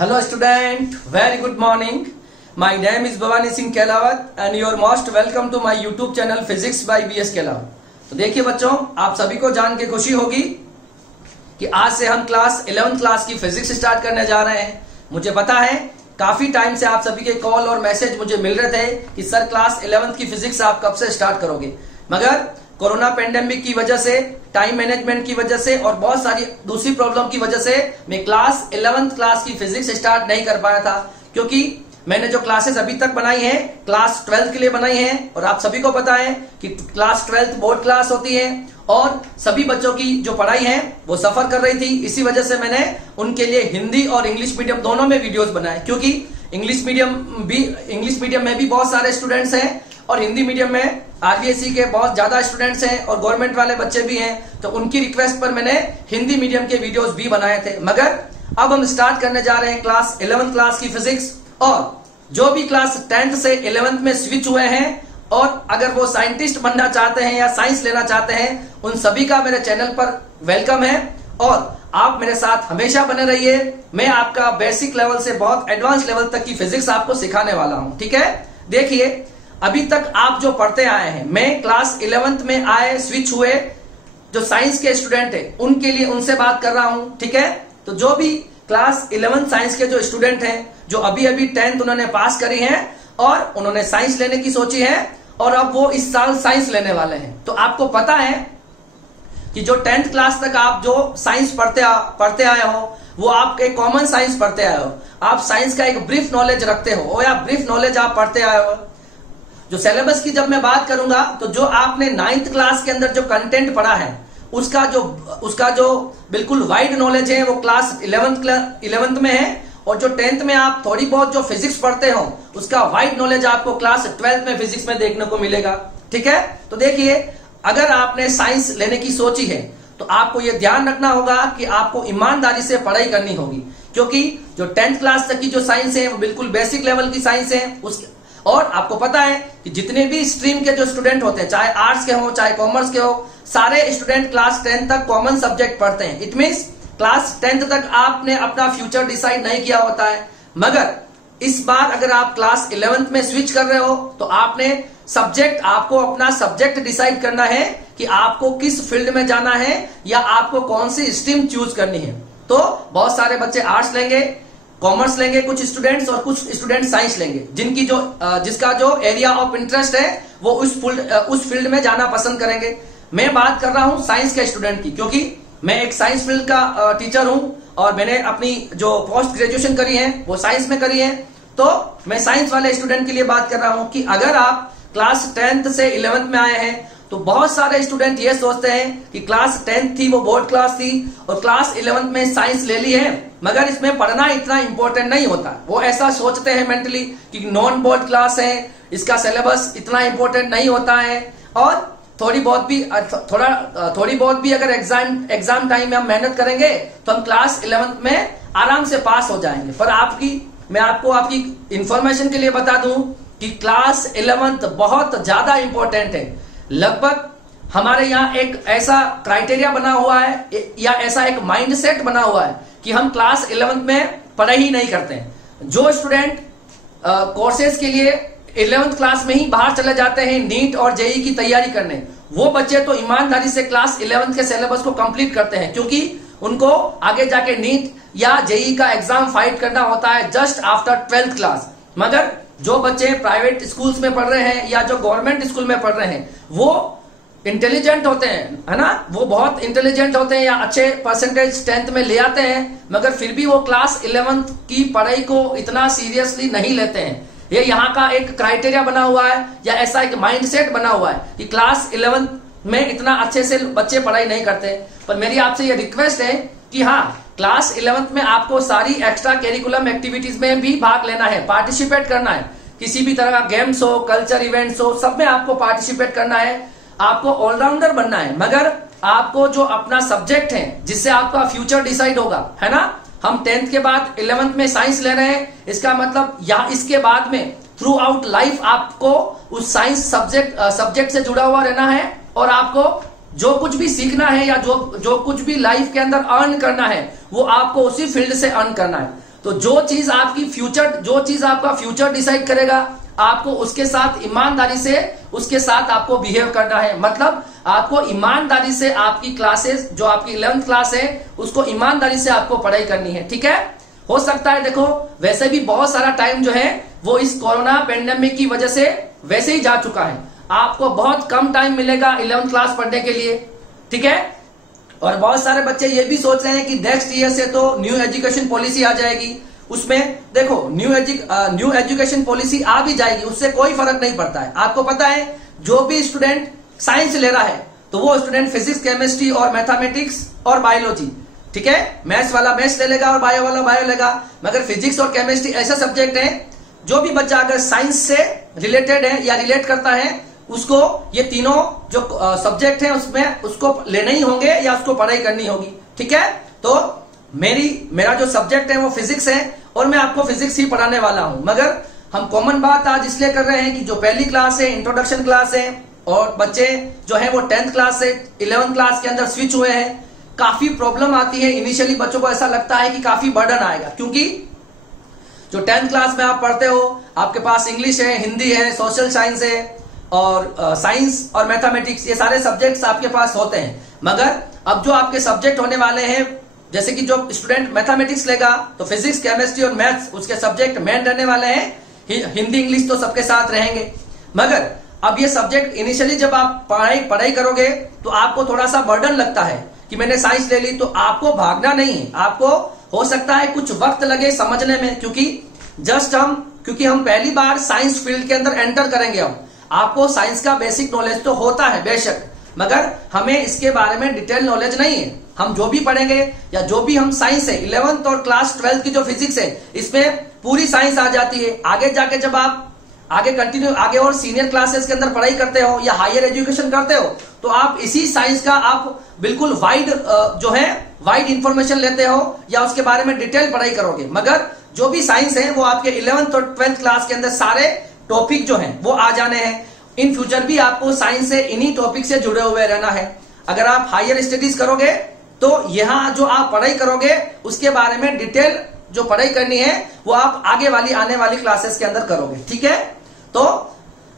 Hello student, very good morning. My name is Bhavani Singh Kelawat and you are most welcome to my YouTube channel Physics by BS Kelawat. तो देखिए बच्चों, आप सभी को जान के खुशी होगी कि आज से हम क्लास 11th क्लास की फिजिक्स स्टार्ट करने जा रहे हैं। मुझे पता है काफी टाइम से आप सभी के कॉल और मैसेज मुझे मिल रहे थे कि सर क्लास 11th की फिजिक्स आप कब से स्टार्ट करोगे, मगर कोरोना पेंडेमिक की वजह से, टाइम मैनेजमेंट की वजह से और बहुत सारी दूसरी प्रॉब्लम की वजह से मैं क्लास 11th क्लास की फिजिक्स स्टार्ट नहीं कर पाया था। क्योंकि मैंने जो क्लासेस अभी तक बनाई हैं क्लास 12th के लिए बनाई हैं और आप सभी को पता है कि क्लास 12th बोर्ड क्लास होती है और सभी बच्चों की जो पढ़ाई है वो सफर कर रही थी। इसी वजह से मैंने उनके लिए हिंदी और इंग्लिश मीडियम दोनों में वीडियोस बनाए, क्योंकि इंग्लिश मीडियम में भी बहुत सारे स्टूडेंट्स हैं और हिंदी मीडियम में आरबीएसई के बहुत ज्यादा स्टूडेंट्स हैं और गवर्नमेंट वाले बच्चे भी हैं। तो उनकी रिक्वेस्ट पर मैंने हिंदी मीडियम के वीडियोस भी बनाए थे। मगर अब हम स्टार्ट करने जा रहे हैं क्लास 11th क्लास की फिजिक्स, और जो भी क्लास 10th से 11th में स्विच हुए हैं और अगर वो साइंटिस्ट बनना चाहते हैं या साइंस लेना चाहते हैं, उन सभी का मेरे चैनल पर वेलकम है और आप मेरे साथ हमेशा बने रहिए। मैं आपका बेसिक लेवल से बहुत एडवांस लेवल तक की फिजिक्स आपको सिखाने वाला हूं, ठीक है। देखिए, अभी तक आप जो पढ़ते आए हैं, मैं क्लास 11th में आए स्विच हुए जो साइंस के स्टूडेंट है उनके लिए उनसे बात कर रहा हूं, ठीक है। तो जो भी क्लास 11th साइंस के जो स्टूडेंट हैं, जो अभी 10th उन्होंने पास करी है और उन्होंने साइंस लेने की सोची है और अब वो इस साल साइंस लेने वाले हैं, तो आपको पता है कि जो 10th क्लास तक आप जो साइंस पढ़ते आए हो वो आप एक कॉमन साइंस पढ़ते आए हो, आप साइंस का एक ब्रीफ नॉलेज रखते हो या ब्रीफ नॉलेज आप पढ़ते आए हो। जो सिलेबस की जब मैं बात करूंगा तो जो आपने 9th क्लास के अंदर जो कंटेंट पढ़ा है उसका जो बिल्कुल वाइड नॉलेज है वो क्लास 11th में है, और जो 10th में आप थोड़ी बहुत जो फिजिक्स पढ़ते हो उसका वाइड नॉलेज आपको क्लास 12th में फिजिक्स में देखने को मिलेगा, ठीक है। तो देखिए, अगर आपने साइंस लेने की सोची है तो आपको यह ध्यान रखना होगा कि आपको ईमानदारी से पढ़ाई करनी होगी, क्योंकि जो 10th क्लास तक की जो साइंस है वो बिल्कुल बेसिक लेवल की साइंस है। और आपको पता है कि जितने भी स्ट्रीम के जो स्टूडेंट होते हैं, चाहे आर्ट्स के हो चाहे कॉमर्स के हो, सारे स्टूडेंट क्लास 10 तक कॉमन सब्जेक्ट पढ़ते हैं। इट मींस क्लास 10th तक आपने अपना फ्यूचर डिसाइड नहीं किया होता है, मगर इस बार अगर आप क्लास 11th में स्विच कर रहे हो तो आपको अपना सब्जेक्ट डिसाइड करना है कि आपको किस फील्ड में जाना है या आपको कौन सी स्ट्रीम चूज करनी है। तो बहुत सारे बच्चे आर्ट्स लेंगे, कॉमर्स लेंगे कुछ स्टूडेंट्स, और कुछ स्टूडेंट साइंस लेंगे, जिसका जो एरिया ऑफ इंटरेस्ट है वो उस फील्ड में जाना पसंद करेंगे। मैं बात कर रहा हूं साइंस के स्टूडेंट की, क्योंकि मैं एक साइंस फील्ड का टीचर हूं और मैंने अपनी जो पोस्ट ग्रेजुएशन करी है वो साइंस में करी है। तो मैं साइंस वाले स्टूडेंट के लिए बात कर रहा हूं कि अगर आप क्लास 10th से 11th में आए हैं तो बहुत सारे स्टूडेंट ये सोचते हैं कि क्लास 10th थी वो बोर्ड क्लास थी और क्लास 11th में साइंस ले ली है, मगर इसमें पढ़ना इतना इंपॉर्टेंट नहीं होता। वो ऐसा सोचते हैं मेंटली कि नॉन बोर्ड क्लास है, इसका सिलेबस इतना इंपॉर्टेंट नहीं होता है और थोड़ी बहुत भी अगर एग्जाम टाइम में हम मेहनत करेंगे तो हम क्लास 11th में आराम से पास हो जाएंगे। पर मैं आपको आपकी इंफॉर्मेशन के लिए बता दूं कि क्लास 11th बहुत ज्यादा इंपॉर्टेंट है। लगभग हमारे यहाँ एक ऐसा क्राइटेरिया बना हुआ है या ऐसा एक माइंडसेट बना हुआ है कि हम क्लास 11th में पढ़ाई ही नहीं करते हैं। जो स्टूडेंट कोर्सेज के लिए 11th क्लास में ही बाहर चले जाते हैं नीट और जेई की तैयारी करने, वो बच्चे तो ईमानदारी से क्लास 11th के सिलेबस को कंप्लीट करते हैं, क्योंकि उनको आगे जाके नीट या जेई का एग्जाम फाइट करना होता है जस्ट आफ्टर 12th क्लास। मगर जो बच्चे प्राइवेट स्कूल्स में पढ़ रहे हैं या जो गवर्नमेंट स्कूल में पढ़ रहे हैं वो इंटेलिजेंट होते हैं, है ना, वो बहुत इंटेलिजेंट होते हैं या अच्छे परसेंटेज 10th में ले आते हैं, मगर फिर भी वो क्लास 11th की पढ़ाई को इतना सीरियसली नहीं लेते हैं। ये यहाँ का एक क्राइटेरिया बना हुआ है या ऐसा एक माइंडसेट बना हुआ है कि क्लास 11th में इतना अच्छे से बच्चे पढ़ाई नहीं करते। पर मेरी आपसे ये रिक्वेस्ट है कि हाँ, क्लास 11th में आपको सारी एक्स्ट्रा करिकुलम एक्टिविटीज में भी भाग लेना है, पार्टिसिपेट करना है। किसी भी तरह का गेम्स हो, कल्चर इवेंट्स हो, सब में आपको पार्टिसिपेट करना है। आपको ऑलराउंडर बनना है, मगर आपको जो अपना सब्जेक्ट है जिससे आपका फ्यूचर डिसाइड होगा, है ना। हम 10th के बाद 11th में साइंस ले रहे हैं, इसका मतलब या इसके बाद में थ्रू आउट लाइफ आपको उस साइंस सब्जेक्ट से जुड़ा हुआ रहना है और आपको जो कुछ भी सीखना है या जो कुछ भी लाइफ के अंदर अर्न करना है वो आपको उसी फील्ड से अर्न करना है। तो जो चीज आपका फ्यूचर डिसाइड करेगा, आपको उसके साथ ईमानदारी से उसके साथ आपको बिहेव करना है। मतलब आपको ईमानदारी से आपकी क्लासेस, जो आपकी 11th क्लास है, उसको ईमानदारी से आपको पढ़ाई करनी है। ठीक है, हो सकता है देखो वैसे भी बहुत सारा टाइम जो है वो इस कोरोना पेंडेमिक की वजह से वैसे ही जा चुका है। आपको बहुत कम टाइम मिलेगा 11th क्लास पढ़ने के लिए। ठीक है, और बहुत सारे बच्चे ये भी सोच रहे हैं कि नेक्स्ट ईयर से तो न्यू एजुकेशन पॉलिसी आ जाएगी, उसमें देखो न्यू एजुकेशन पॉलिसी आ भी जाएगी, उससे कोई फर्क नहीं पड़ता है। आपको पता है जो भी स्टूडेंट साइंस ले रहा है तो वो स्टूडेंट फिजिक्स, केमिस्ट्री और मैथमेटिक्स और बायोलॉजी, ठीक है, मैथ्स वाला मैथ्स ले लेगा और बायो वाला बायो लेगा। मगर फिजिक्स और केमिस्ट्री ऐसा सब्जेक्ट है जो भी बच्चा अगर साइंस से रिलेटेड है या रिलेट करता है, उसको ये तीनों जो सब्जेक्ट है उसमें उसको लेने ही होंगे या उसको पढ़ाई करनी होगी। ठीक है, तो मेरा जो सब्जेक्ट है वो फिजिक्स है और मैं आपको फिजिक्स ही पढ़ाने वाला हूं। मगर हम कॉमन बात आज इसलिए कर रहे हैं कि जो पहली क्लास है, इंट्रोडक्शन क्लास है, और बच्चे जो है वो 10th क्लास से 11th क्लास के अंदर स्विच हुए हैं, काफी प्रॉब्लम आती है। इनिशियली बच्चों को ऐसा लगता है कि काफी बर्डन आएगा, क्योंकि जो 10th क्लास में आप पढ़ते हो आपके पास इंग्लिश है, हिंदी है, सोशल साइंस है और साइंस और मैथमेटिक्स, ये सारे सब्जेक्ट्स आपके पास होते हैं। मगर अब जो आपके सब्जेक्ट होने वाले हैं, जैसे कि जो स्टूडेंट मैथमेटिक्स लेगा तो फिजिक्स, केमिस्ट्री और मैथ्स उसके सब्जेक्ट मेन रहने वाले हैं। हिंदी, इंग्लिश तो सबके साथ रहेंगे। मगर अब ये सब्जेक्ट इनिशियली जब आप पढ़ाई करोगे तो आपको थोड़ा सा बर्डन लगता है कि मैंने साइंस ले ली, तो आपको भागना नहीं है। आपको हो सकता है कुछ वक्त लगे समझने में, क्योंकि हम पहली बार साइंस फील्ड के अंदर एंटर करेंगे। अब आपको साइंस का बेसिक नॉलेज तो होता है बेशक, मगर हमें इसके बारे में डिटेल नॉलेज नहीं है। हम जो भी पढ़ेंगे या जो भी हम साइंस है 11th और क्लास 12th की जो फिजिक्स है, इसमें पूरी साइंस आ जाती है। आगे जाके जब आप आगे और सीनियर क्लासेस के अंदर पढ़ाई करते हो या हायर एजुकेशन करते हो, तो आप इसी साइंस का आप बिल्कुल वाइड इंफॉर्मेशन लेते हो या उसके बारे में डिटेल पढ़ाई करोगे। मगर जो भी साइंस है वो आपके 11th और 12th क्लास के अंदर सारे टॉपिक जो हैं वो आ जाने हैं। इन फ्यूचर भी आपको साइंस से इन्हीं टॉपिक से जुड़े हुए रहना है। अगर आप हायर स्टडीज करोगे तो यहाँ जो आप पढ़ाई करोगे उसके बारे में डिटेल जो पढ़ाई करनी है वो आप आने वाली क्लासेस के अंदर करोगे। ठीक है, तो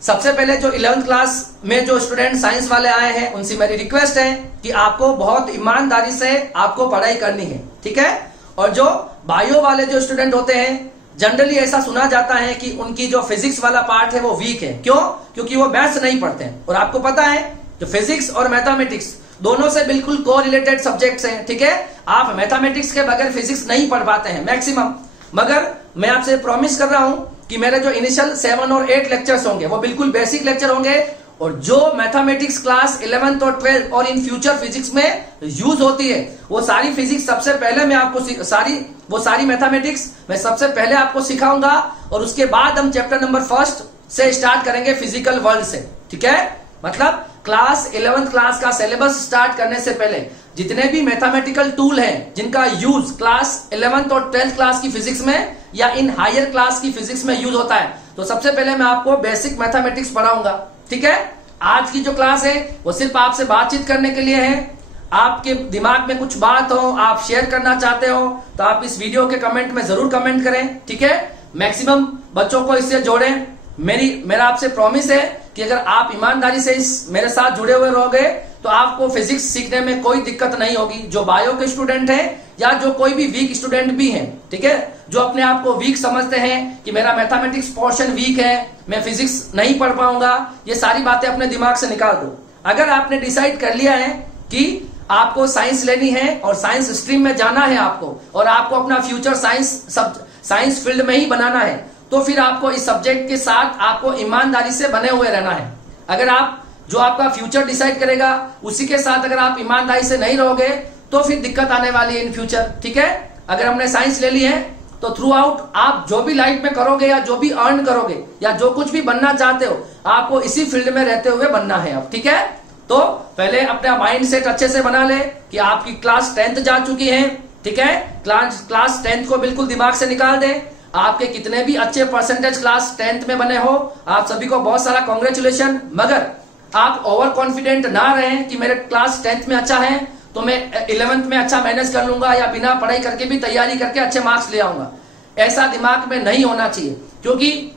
सबसे पहले जो 11th क्लास में जो स्टूडेंट साइंस वाले आए हैं उनसे मेरी रिक्वेस्ट है कि आपको बहुत ईमानदारी से आपको पढ़ाई करनी है। ठीक है, और जो बायो वाले जो स्टूडेंट होते हैं, जनरली ऐसा सुना जाता है कि उनकी जो फिजिक्स वाला पार्ट है वो वीक है। क्यों? क्योंकि वो मैथ्स नहीं पढ़ते हैं। और आपको पता है जो फिजिक्स और मैथमेटिक्स दोनों से बिल्कुल को रिलेटेड सब्जेक्ट्स हैं। ठीक है, आप मैथमेटिक्स के बगैर फिजिक्स नहीं पढ़ पाते हैं मैक्सिमम। मगर मैं आपसे प्रॉमिस कर रहा हूं कि मेरे जो इनिशियल 7 और 8 लेक्चर्स होंगे वो बिल्कुल बेसिक लेक्चर होंगे, और जो मैथमेटिक्स क्लास 11th और 12th और इन फ्यूचर फिजिक्स में यूज होती है वो सारी फिजिक्स सबसे पहले मैं आपको सारी मैथमेटिक्स मैं सबसे पहले आपको सिखाऊंगा, और उसके बाद हम चैप्टर नंबर 1 से स्टार्ट करेंगे फिजिकल वर्ल्ड से। ठीक है, मतलब क्लास 11th क्लास का सिलेबस स्टार्ट करने से पहले जितने भी मैथमेटिकल टूल हैं जिनका यूज क्लास 11th और 12th क्लास की फिजिक्स में या इन हायर क्लास की फिजिक्स में यूज होता है, तो सबसे पहले मैं आपको बेसिक मैथमेटिक्स पढ़ाऊंगा। ठीक है, आज की जो क्लास है वो सिर्फ आपसे बातचीत करने के लिए है। आपके दिमाग में कुछ बात हो, आप शेयर करना चाहते हो, तो आप इस वीडियो के कमेंट में जरूर कमेंट करें। ठीक है, मैक्सिमम बच्चों को इससे जोड़ें। मेरा आपसे प्रॉमिस है कि अगर आप ईमानदारी से मेरे साथ जुड़े हुए रहोगे तो आपको फिजिक्स सीखने में कोई दिक्कत नहीं होगी। जो बायो के स्टूडेंट हैं या जो कोई भी वीक स्टूडेंट भी हैं, ठीक है, जो अपने आप को वीक समझते हैं कि मेरा मैथमेटिक्स पोर्शन वीक है, मैं फिजिक्स नहीं पढ़ पाऊंगा, ये सारी बातें अपने दिमाग से निकाल दो। अगर आपने डिसाइड कर लिया है कि आपको साइंस लेनी है और साइंस स्ट्रीम में जाना है आपको, और आपको अपना फ्यूचर साइंस फील्ड में ही बनाना है, तो फिर आपको इस सब्जेक्ट के साथ आपको ईमानदारी से बने हुए रहना है। अगर आप जो आपका फ्यूचर डिसाइड करेगा उसी के साथ अगर आप ईमानदारी से नहीं रहोगे तो फिर दिक्कत आने वाली है इन फ्यूचर। ठीक है, अगर हमने साइंस ले ली है तो थ्रू आउट आप जो भी लाइफ में करोगे या जो भी अर्न करोगे या जो कुछ भी बनना चाहते हो आपको इसी फील्ड में रहते हुए बनना है अब। ठीक है, तो पहले अपना माइंड सेट अच्छे से बना ले कि आपकी क्लास 10th जा चुकी है। ठीक है, क्लास 10th को बिल्कुल दिमाग से निकाल दें। आपके कितने भी अच्छे परसेंटेज क्लास 10th में बने हो, आप सभी को बहुत सारा कॉन्ग्रेचुलेशन। मगर आप ओवर कॉन्फिडेंट ना रहें कि मेरे क्लास 10th में अच्छा है तो मैं 11th में अच्छा मैनेज कर लूंगा या बिना पढ़ाई करके भी तैयारी करके अच्छे मार्क्स ले आऊंगा। ऐसा दिमाग में नहीं होना चाहिए, क्योंकि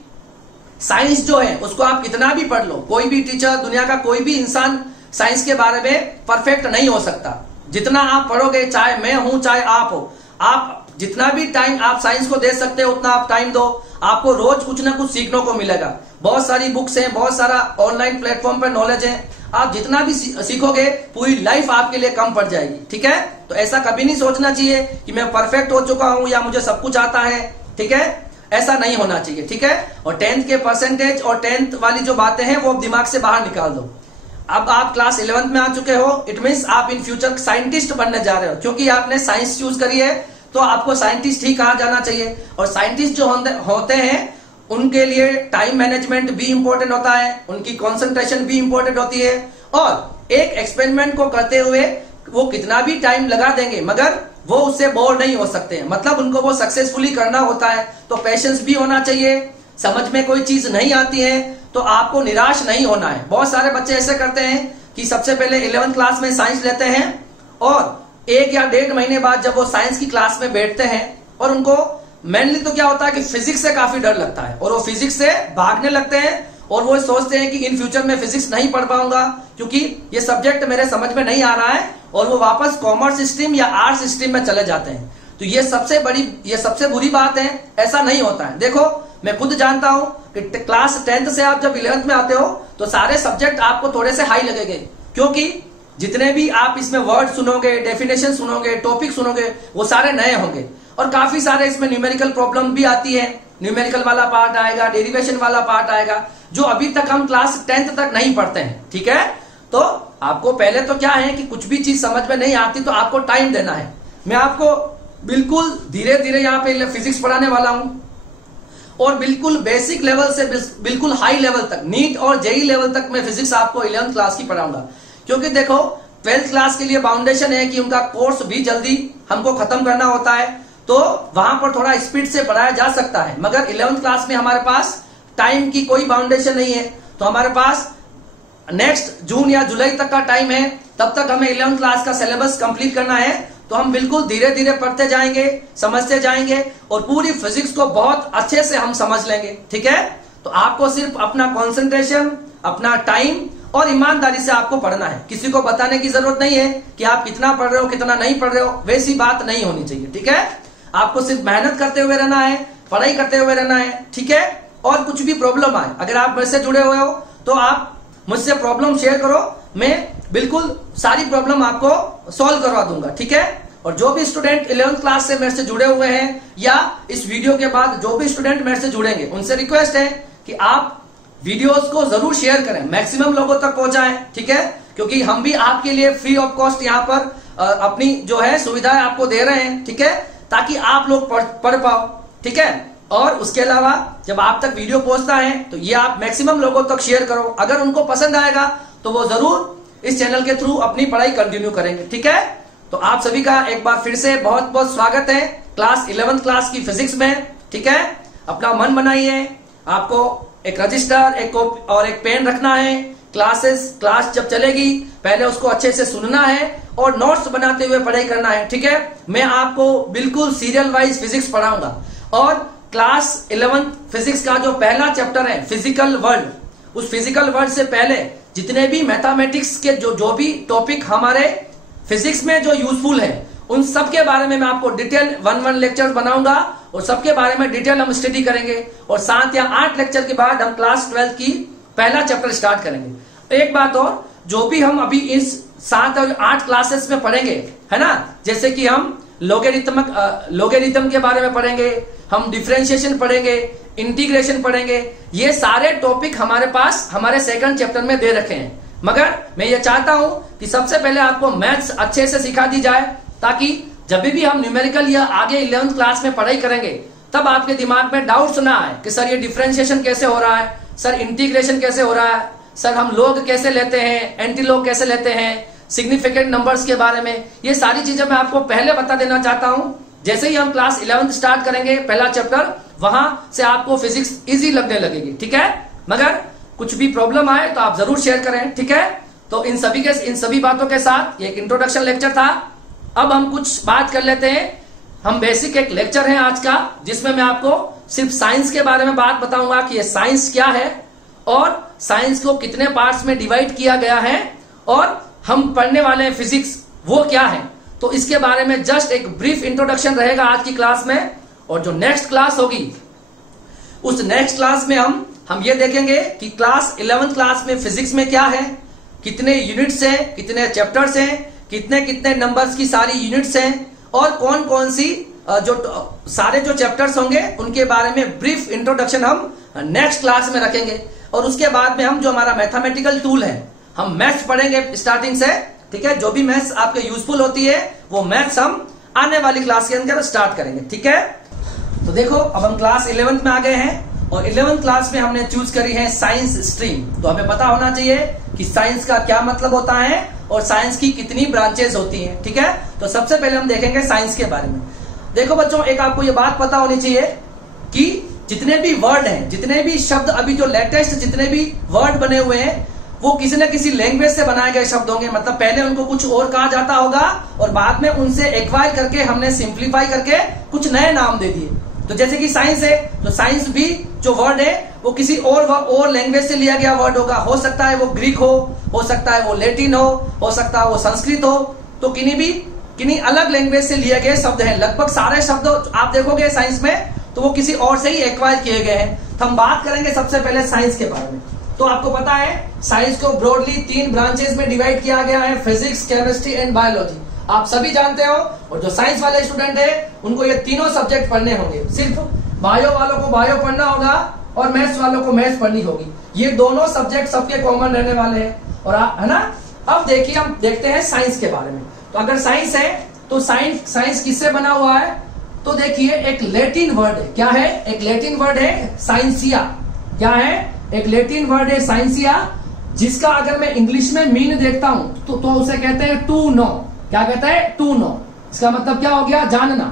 साइंस जो है उसको आप कितना भी पढ़ लो, कोई भी टीचर, दुनिया का कोई भी इंसान साइंस के बारे में परफेक्ट नहीं हो सकता। जितना आप पढ़ोगे, चाहे मैं हूं चाहे आप हो, आप जितना भी टाइम आप साइंस को दे सकते हो उतना आप टाइम दो, आपको रोज कुछ ना कुछ सीखने को मिलेगा। बहुत सारी बुक्स हैं, बहुत सारा ऑनलाइन प्लेटफॉर्म पर नॉलेज है, आप जितना भी सीखोगे पूरी लाइफ आपके लिए कम पड़ जाएगी। ठीक है, तो ऐसा कभी नहीं सोचना चाहिए कि मैं परफेक्ट हो चुका हूं या मुझे सब कुछ आता है। ठीक है, ऐसा नहीं होना चाहिए। ठीक है, और 10th के परसेंटेज और 10th वाली जो बातें हैं वो दिमाग से बाहर निकाल दो। अब आप क्लास 11th में आ चुके हो, इट मीन्स आप इन फ्यूचर साइंटिस्ट बनने जा रहे हो, क्योंकि आपने साइंस चूज करी है तो आपको साइंटिस्ट ही कहा जाना चाहिए। और साइंटिस्ट जो होते हैं उनके लिए टाइम मैनेजमेंट भी इंपॉर्टेंट होता है, उनकी कंसंट्रेशन भी इंपॉर्टेंट होती है, और एक एक्सपेरिमेंट को करते हुए वो कितना भी टाइम लगा देंगे मगर वो उससे बोर नहीं हो सकते हैं, मतलब उनको वो सक्सेसफुली करना होता है। तो पेशेंस भी होना चाहिए। समझ में कोई चीज नहीं आती है तो आपको निराश नहीं होना है। बहुत सारे बच्चे ऐसे करते हैं कि सबसे पहले 11th क्लास में साइंस लेते हैं और 1 या 1.5 महीने बाद जब वो साइंस की क्लास में बैठते हैं और उनको मेनली तो क्या होता है कि फिजिक्स से काफी डर लगता है और वो फिजिक्स से भागने लगते हैं और वो सोचते हैं कि इन फ्यूचर में फिजिक्स नहीं पढ़ पाऊंगा क्योंकि ये सब्जेक्ट मेरे समझ में नहीं आ रहा है, और वो वापस कॉमर्स स्ट्रीम या आर्ट्स स्ट्रीम में चले जाते हैं। तो ये सबसे बुरी बात है। ऐसा नहीं होता है। देखो, मैं खुद जानता हूं कि क्लास 10th से आप जब 11th में आते हो तो सारे सब्जेक्ट आपको थोड़े से हाई लगेंगे, क्योंकि जितने भी आप इसमें वर्ड सुनोगे, डेफिनेशन सुनोगे, टॉपिक सुनोगे, वो सारे नए होंगे और काफी सारे इसमें न्यूमेरिकल प्रॉब्लम भी आती है। न्यूमेरिकल वाला पार्ट आएगा, डेरिवेशन वाला पार्ट आएगा, जो अभी तक हम क्लास 10th तक नहीं पढ़ते हैं। ठीक है, तो आपको पहले तो क्या है कि कुछ भी चीज समझ में नहीं आती तो आपको टाइम देना है। मैं आपको बिल्कुल धीरे धीरे यहाँ पे फिजिक्स पढ़ाने वाला हूं और बिल्कुल बेसिक लेवल से बिल्कुल हाई लेवल तक, नीट और जेई लेवल तक मैं फिजिक्स आपको 11th क्लास की पढ़ाऊंगा। क्योंकि देखो, 12th क्लास के लिए फाउंडेशन है कि उनका कोर्स भी जल्दी हमको खत्म करना होता है, तो वहां पर थोड़ा स्पीड से पढ़ाया जा सकता है। मगर 11th क्लास में हमारे पास टाइम की कोई फाउंडेशन नहीं है, तो हमारे पास नेक्स्ट जून या जुलाई तक का टाइम है। तब तक हमें 11th क्लास का सिलेबस कंप्लीट करना है, तो हम बिल्कुल धीरे धीरे पढ़ते जाएंगे, समझते जाएंगे और पूरी फिजिक्स को बहुत अच्छे से हम समझ लेंगे। ठीक है, तो आपको सिर्फ अपना कंसंट्रेशन, अपना टाइम और ईमानदारी से आपको पढ़ना है। किसी को बताने की जरूरत नहीं है कि आप कितना पढ़ रहे हो, कितना नहीं पढ़ रहे हो, वैसी बात नहीं होनी चाहिए। ठीक है, आपको सिर्फ मेहनत करते हुए रहना है, पढ़ाई करते हुए रहना है। ठीक है, और कुछ भी प्रॉब्लम आए, अगर आप मुझसे जुड़े हुए हो तो आप मुझसे प्रॉब्लम शेयर करो, मैं बिल्कुल सारी प्रॉब्लम आपको सॉल्व करवा दूंगा। ठीक है, और जो भी स्टूडेंट 11th क्लास से मेरे से जुड़े हुए हैं या इस वीडियो के बाद जो भी स्टूडेंट मेरे से जुड़ेंगे, उनसे रिक्वेस्ट है कि आप वीडियोस को जरूर शेयर करें, मैक्सिमम लोगों तक पहुंचाएं। ठीक है, क्योंकि हम भी आपके लिए फ्री ऑफ कॉस्ट यहाँ पर अपनी जो है सुविधाएं आपको दे रहे हैं। ठीक है, ताकि आप लोग पढ़ पाओ। ठीक है, और उसके अलावा जब आप तक वीडियो पहुंचता है तो ये आप मैक्सिमम लोगों तक शेयर करो। अगर उनको पसंद आएगा तो वो जरूर इस चैनल के थ्रू अपनी पढ़ाई कंटिन्यू करेंगे। ठीक है, तो आप सभी का एक बार फिर से बहुत बहुत स्वागत है क्लास 11th क्लास की फिजिक्स में। ठीक है, अपना मन बनाइए, आपको एक रजिस्टर, एक कॉपी और एक पेन रखना है। क्लास जब चलेगी पहले उसको अच्छे से सुनना है और नोट्स बनाते हुए पढ़ाई करना है। ठीक है, मैं आपको बिल्कुल सीरियल वाइज फिजिक्स पढ़ाऊंगा और क्लास 11th फिजिक्स का जो पहला चैप्टर है फिजिकल वर्ल्ड, उस फिजिकल वर्ल्ड से पहले जितने भी मैथमेटिक्स के जो भी टॉपिक हमारे फिजिक्स में जो यूजफुल है, उन सब के बारे में मैं आपको डिटेल 1 लेक्चर बनाऊंगा और सबके बारे में डिटेल हम स्टडी करेंगे। और 7 या 8 लेक्चर के बाद हम क्लास 12 की पहला चैप्टर स्टार्ट करेंगे। एक बात और, जो भी हम अभी इस 7 और 8 क्लासेस में पढ़ेंगे, है ना, जैसे कि हम लोगेरिथम के बारे में पढ़ेंगे, हम डिफरेंशिएशन पढ़ेंगे, इंटीग्रेशन पढ़ेंगे, ये सारे टॉपिक हमारे पास हमारे सेकंड चैप्टर में दे रखे हैं। मगर मैं ये चाहता हूं कि सबसे पहले आपको मैथ्स अच्छे से सिखा दी जाए, ताकि जब भी हम न्यूमेरिकल या आगे 11th क्लास में पढ़ाई करेंगे तब आपके दिमाग में डाउट्स ना आए कि सर ये डिफरेंशिएशन कैसे हो रहा है, सर इंटीग्रेशन कैसे हो रहा है, सर हम लोग कैसे लेते हैं, एंटी लोग कैसे लेते हैं, सिग्निफिकेंट नंबर्स के बारे में। ये सारी चीजें मैं आपको पहले बता देना चाहता हूं। जैसे ही हम क्लास 11th स्टार्ट करेंगे पहला चैप्टर, वहां से आपको फिजिक्स इजी लगने लगेगी। ठीक है, मगर कुछ भी प्रॉब्लम आए तो आप जरूर शेयर करें। ठीक है, तो इन सभी बातों के साथ ये एक इंट्रोडक्शन लेक्चर था। अब हम कुछ बात कर लेते हैं हम बेसिक एक लेक्चर है आज का, जिसमें मैं आपको सिर्फ साइंस के बारे में बात बताऊंगा कि ये साइंस क्या है और साइंस को कितने पार्ट्स में डिवाइड किया गया है और हम पढ़ने वाले हैं फिजिक्स वो क्या है। तो इसके बारे में जस्ट एक ब्रीफ इंट्रोडक्शन रहेगा आज की क्लास में। और जो नेक्स्ट क्लास होगी उस नेक्स्ट क्लास में हम ये देखेंगे कि क्लास 11th क्लास में फिजिक्स में क्या है, कितने यूनिट्स हैं, कितने चैप्टर्स हैं, कितने कितने नंबर्स की सारी यूनिट्स हैं और कौन कौन सी जो सारे जो चैप्टर्स होंगे उनके बारे में ब्रीफ इंट्रोडक्शन हम नेक्स्ट क्लास में रखेंगे। और उसके बाद में हम जो हमारा मैथमेटिकल टूल है हम मैथ्स पढ़ेंगे स्टार्टिंग से, ठीक है। जो भी मैथ्स आपके यूजफुल होती है वो मैथ्स हम आने वाली क्लास के अंदर स्टार्ट करेंगे, ठीक है। तो देखो अब हम क्लास 11th में आ गए हैं और 11th क्लास में हमने चूज करी है साइंस स्ट्रीम। तो हमें पता होना चाहिए कि साइंस का क्या मतलब होता है और साइंस की कितनी ब्रांचेस होती हैं, ठीक है। तो सबसे पहले हम देखेंगे साइंस के बारे में। देखो बच्चों, एक आपको ये बात पता होनी चाहिए कि जितने भी वर्ड हैं, जितने भी शब्द अभी जो लेटेस्ट जितने भी वर्ड बने हुए हैं वो किसी न किसी लैंग्वेज से बनाए गए शब्द होंगे। मतलब पहले उनको कुछ और कहा जाता होगा और बाद में उनसे एक्वायर करके हमने सिंप्लीफाई करके कुछ नए नाम दे दिए। तो जैसे कि साइंस है, तो साइंस भी जो वर्ड है वो किसी और लैंग्वेज से लिया गया वर्ड होगा। हो सकता है वो ग्रीक हो सकता है वो लैटिन हो सकता है वो संस्कृत हो। तो किन्हीं अलग लैंग्वेज से लिए गए शब्द हैं। लगभग सारे शब्द आप देखोगे साइंस में तो वो किसी और से ही एक्वायर किए गए हैं। तो हम बात करेंगे सबसे पहले साइंस के बारे में। तो आपको पता है साइंस को ब्रॉडली 3 ब्रांचेस में डिवाइड किया गया है, फिजिक्स, केमिस्ट्री एंड बायोलॉजी। आप सभी जानते हो और जो साइंस वाले स्टूडेंट है उनको ये तीनों सब्जेक्ट पढ़ने होंगे। सिर्फ बायो वालों को बायो पढ़ना होगा और मैथ्स वालों को मैथ्स पढ़नी होगी। ये दोनों सब्जेक्ट सबके कॉमन रहने वाले हैं और है ना। अब देखिए हम देखते हैं साइंस के बारे में। तो अगर साइंस है तो साइंस किससे बना हुआ है? तो देखिए एक लैटिन वर्ड है। क्या है? एक लैटिन वर्ड है साइंसिया। क्या है? एक लैटिन वर्ड है साइंसिया, जिसका अगर मैं इंग्लिश में मीन देखता हूं तो उसे कहते हैं टू नो। क्या कहते हैं? To know. इसका मतलब क्या हो गया? जानना।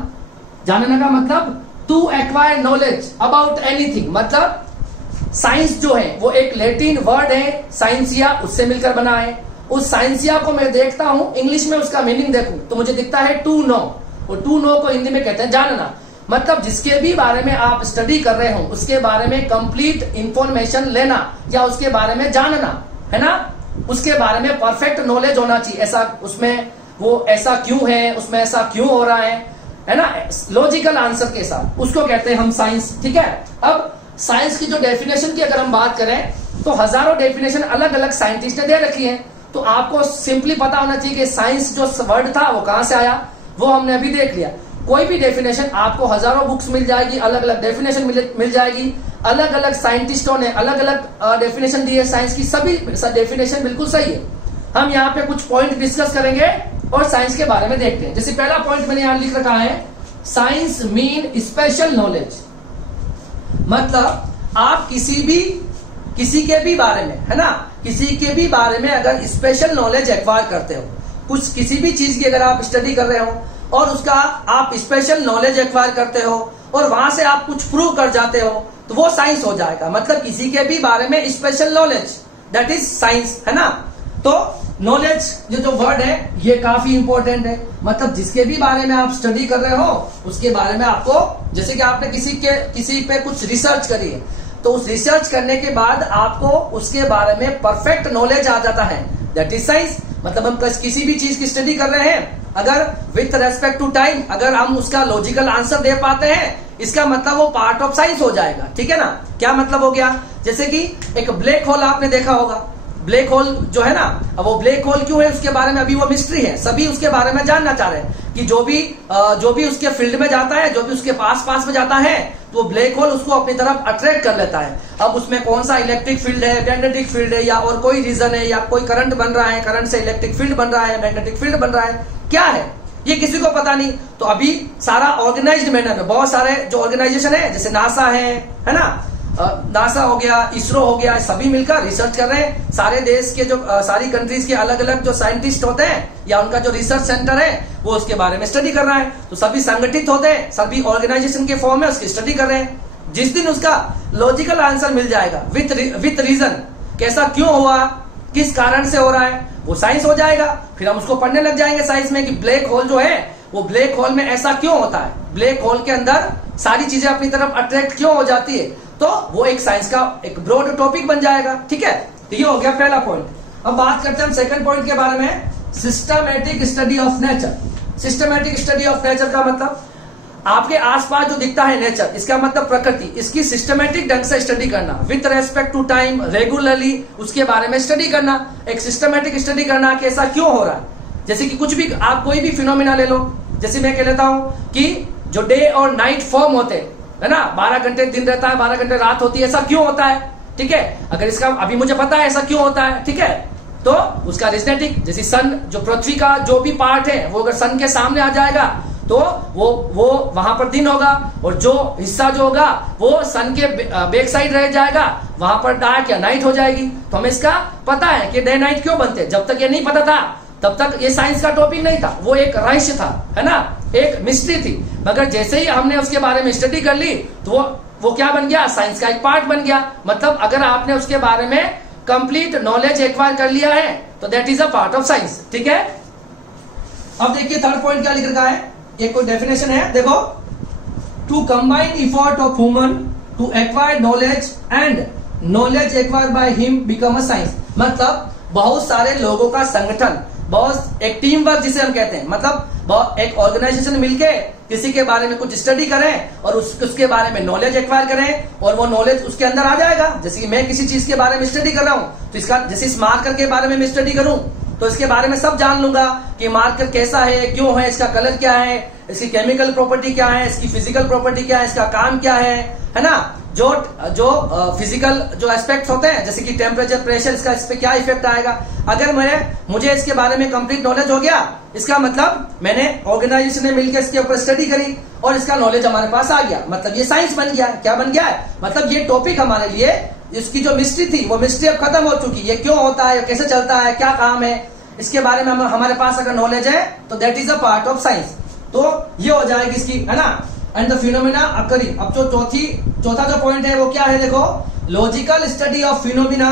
जानने का मतलब to acquire knowledge about anything. मतलब साइंस जो है वो एक लैटिन वर्ड है साइंसिया, उससे मिलकर बना है। उस साइंसिया को मैं देखता हूं, इंग्लिश में उसका मीनिंग देखूं तो मुझे दिखता है टू नो। और टू नो को हिंदी में कहते हैं जानना। मतलब जिसके भी बारे में आप स्टडी कर रहे हो उसके बारे में कंप्लीट इंफॉर्मेशन लेना या उसके बारे में जानना, है ना। उसके बारे में परफेक्ट नॉलेज होना चाहिए। ऐसा उसमें वो ऐसा क्यों है, उसमें ऐसा क्यों हो रहा है ना, लॉजिकल आंसर के साथ, उसको कहते हैं हम साइंस, ठीक है। अब साइंस की जो डेफिनेशन की अगर हम बात करें तो हजारों डेफिनेशन अलग अलग साइंटिस्ट ने दे रखी है। तो आपको सिंपली पता होना चाहिए कि साइंस जो वर्ड था वो कहां से आया, वो हमने अभी देख लिया। कोई भी डेफिनेशन आपको हजारों बुक्स मिल जाएगी, अलग अलग डेफिनेशन मिल जाएगी। अलग अलग साइंटिस्टों ने अलग अलग डेफिनेशन दी है साइंस की। सभी डेफिनेशन बिल्कुल सही है। हम यहाँ पे कुछ पॉइंट डिस्कस करेंगे और साइंस के बारे में देखते हैं। जैसे पहला पॉइंट मैंने यहाँ लिख रखा है, साइंस मीन स्पेशल नॉलेज। मतलब आप किसी के भी बारे में, है ना, किसी के भी बारे में अगर स्पेशल नॉलेज एक्वायर करते हो, कुछ किसी भी चीज की अगर आप स्टडी कर रहे हो और उसका आप स्पेशल नॉलेज एक्वायर करते हो और वहां से आप कुछ प्रूव कर जाते हो तो वो साइंस हो जाएगा। मतलब किसी के भी बारे में special knowledge, that is science, है ना। तो नॉलेज ये जो वर्ड है ये काफी इंपॉर्टेंट है। मतलब जिसके भी बारे में आप स्टडी कर रहे हो उसके बारे में आपको, जैसे कि आपने किसी पे कुछ रिसर्च करी है तो उस रिसर्च करने के बाद आपको उसके बारे में परफेक्ट नॉलेज आ जाता है, दैट इज साइंस। मतलब हम किसी भी चीज की स्टडी कर रहे हैं, अगर विथ रेस्पेक्ट टू टाइम अगर हम उसका लॉजिकल आंसर दे पाते हैं, इसका मतलब वो पार्ट ऑफ साइंस हो जाएगा, ठीक है ना। क्या मतलब हो गया? जैसे कि एक ब्लैक होल आपने देखा होगा। ब्लैक होल जो है ना, अब वो ब्लैक होल क्यों है उसके बारे में अभी वो मिस्ट्री है। सभी उसके बारे में जानना चाह रहे हैं कि जो भी उसके फील्ड में जाता है, जो भी उसके पास में जाता है, तो वो ब्लैक होल उसको अपनी तरफ अट्रैक्ट कर लेता है। अब उसमें कौन सा इलेक्ट्रिक फील्ड है, मैग्नेटिक फील्ड है, या और कोई रीजन है, या कोई करंट बन रहा है, करंट से इलेक्ट्रिक फील्ड बन रहा है, मैग्नेटिक फील्ड बन रहा है, क्या है ये किसी को पता नहीं। तो अभी सारा ऑर्गेनाइज्ड मैनर में बहुत सारे जो ऑर्गेनाइजेशन है, जैसे नासा है ना, नासा हो गया, इसरो हो गया, सभी मिलकर रिसर्च कर रहे हैं। सारे देश के जो सारी कंट्रीज के अलग अलग जो साइंटिस्ट होते हैं या उनका जो रिसर्च सेंटर है वो उसके बारे में स्टडी कर रहा है। तो सभी संगठित होते हैं, सभी ऑर्गेनाइजेशन के फॉर्म में उसकी स्टडी कर रहे हैं। जिस दिन उसका लॉजिकल आंसर मिल जाएगा विथ रीजन, कैसा क्यों हुआ, किस कारण से हो रहा है, वो साइंस हो जाएगा। फिर हम उसको पढ़ने लग जाएंगे साइंस में कि ब्लैक होल जो है वो ब्लैक होल में ऐसा क्यों होता है, ब्लैक होल के अंदर सारी चीजें अपनी तरफ अट्रैक्ट क्यों हो जाती है, तो वो एक साइंस का एक ब्रॉड टॉपिक बन जाएगा। ठीक है, तो ये हो गया पहला पॉइंट। अब बात करते हैं हम सेकंड पॉइंट के बारे में, systematic study of nature. Systematic study of nature का मतलब आपके आसपास जो दिखता है नेचर, इसका मतलब प्रकृति, इसकी सिस्टमैटिक ढंग से स्टडी करना with respect to time, regularly उसके बारे में स्टडी करना। एक सिस्टमैटिक स्टडी करना कि ऐसा क्यों हो रहा है। जैसे कि कुछ भी आप कोई भी फिनोमिना ले लो, जैसे मैं कह लेता हूं कि जो डे और नाइट फॉर्म होते हैं, है ना, 12 घंटे दिन रहता है, 12 घंटे रात होती है, ऐसा क्यों होता है। ठीक है, अगर इसका अभी मुझे पता है ऐसा क्यों होता है, ठीक है, तो उसका रिजनेटिक, जैसे सन, जो पृथ्वी का जो भी पार्ट है वो अगर सन के सामने आ जाएगा तो वो वहां पर दिन होगा, और जो हिस्सा जो होगा वो सन के बैक साइड रह जाएगा, वहां पर डार्क या नाइट हो जाएगी। तो हमें इसका पता है कि डे नाइट क्यों बनते हैं। जब तक ये नहीं पता था तब तक ये साइंस का टॉपिक नहीं था, वो एक रहस्य था, है ना, एक मिस्ट्री थी। मगर जैसे ही हमने उसके बारे में स्टडी कर ली तो वो क्या बन गया, साइंस का एक पार्ट बन गया। मतलब अगर आपने उसके बारे में कंप्लीट नॉलेज एक्वायर कर लिया है तो that is a part of science. ठीक है, अब देखिए थर्ड पॉइंट क्या लिख रखा है, एक कोई डेफिनेशन है, देखो, to combine effort of human to acquire knowledge and knowledge acquire by him become a science. मतलब बहुत सारे लोगों का संगठन, बहुत एक टीम वर्क जिसे हम कहते हैं, मतलब एक ऑर्गेनाइजेशन मिलके किसी के बारे में कुछ स्टडी करें और उसके बारे में नॉलेज एक्वायर करें और वो नॉलेज उसके अंदर आ जाएगा। जैसे कि मैं किसी चीज के बारे में स्टडी कर रहा हूं तो इसका, जैसे इस मार्कर के बारे में मैं स्टडी करूं तो इसके बारे में सब जान लूंगा कि मार्कर कैसा है, क्यों है, इसका कलर क्या है, इसकी केमिकल प्रॉपर्टी क्या है, इसकी फिजिकल प्रॉपर्टी क्या है, इसका काम क्या है ना। जो फिजिकल जो एस्पेक्ट्स होते हैं जैसे कि टेम्परेचर, प्रेशर, इसका इस पे क्या इफेक्ट आएगा। अगर मुझे इसके बारे में कंप्लीट नॉलेज हो गया, इसका मतलब मैंने ऑर्गेनाइजेशन में मिलकर इसके ऊपर स्टडी करी और इसका नॉलेज हमारे पास आ गया, मतलब ये साइंस बन गया। क्या बन गया है, मतलब ये टॉपिक हमारे लिए, इसकी जो मिस्ट्री थी वो मिस्ट्री अब खत्म हो चुकी है। क्यों होता है, कैसे चलता है, क्या काम है, इसके बारे में हमारे पास अगर नॉलेज है तो that is a part of science. तो ये हो जाएगी इसकी, है ना। And the phenomena occurring. अब जो चौथा जो पॉइंट है वो क्या है, देखो, logical study of phenomena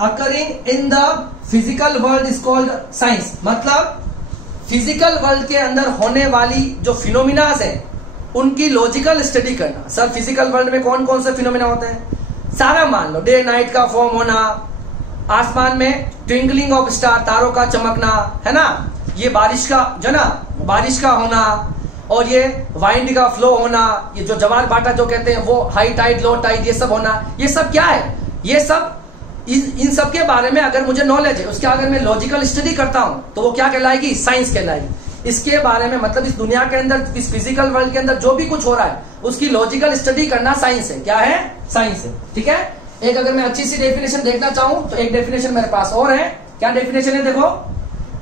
occurring in the physical world is called science. मतलब फिजिकल वर्ल्ड के अंदर होने वाली जो फिनोमिनाज है उनकी लॉजिकल स्टडी करना। सर फिजिकल वर्ल्ड में कौन कौन से फिनोमिना होते हैं, सारा मान लो, डे नाइट का फॉर्म होना, आसमान में ट्विंकलिंग ऑफ स्टार, तारों का चमकना, है ना, ये बारिश का जो ना, बारिश का होना, और ये वाइंड का फ्लो होना, ये जो जवार बाटा जो कहते हैं वो हाई टाइड, लो टाइड, ये सब होना, ये सब क्या है, ये सब इन सब के बारे में अगर मुझे नॉलेज है, उसके अगर मैं लॉजिकल स्टडी करता हूं तो वो क्या कहलाएगी, साइंस कहलाएगी। इसके बारे में मतलब इस दुनिया के अंदर, इस फिजिकल वर्ल्ड के अंदर जो भी कुछ हो रहा है उसकी लॉजिकल स्टडी करना साइंस है। क्या है, साइंस है। ठीक है, एक अगर मैं अच्छी सी डेफिनेशन देखना चाहूं तो एक डेफिनेशन मेरे पास और है। क्या डेफिनेशन है, देखो,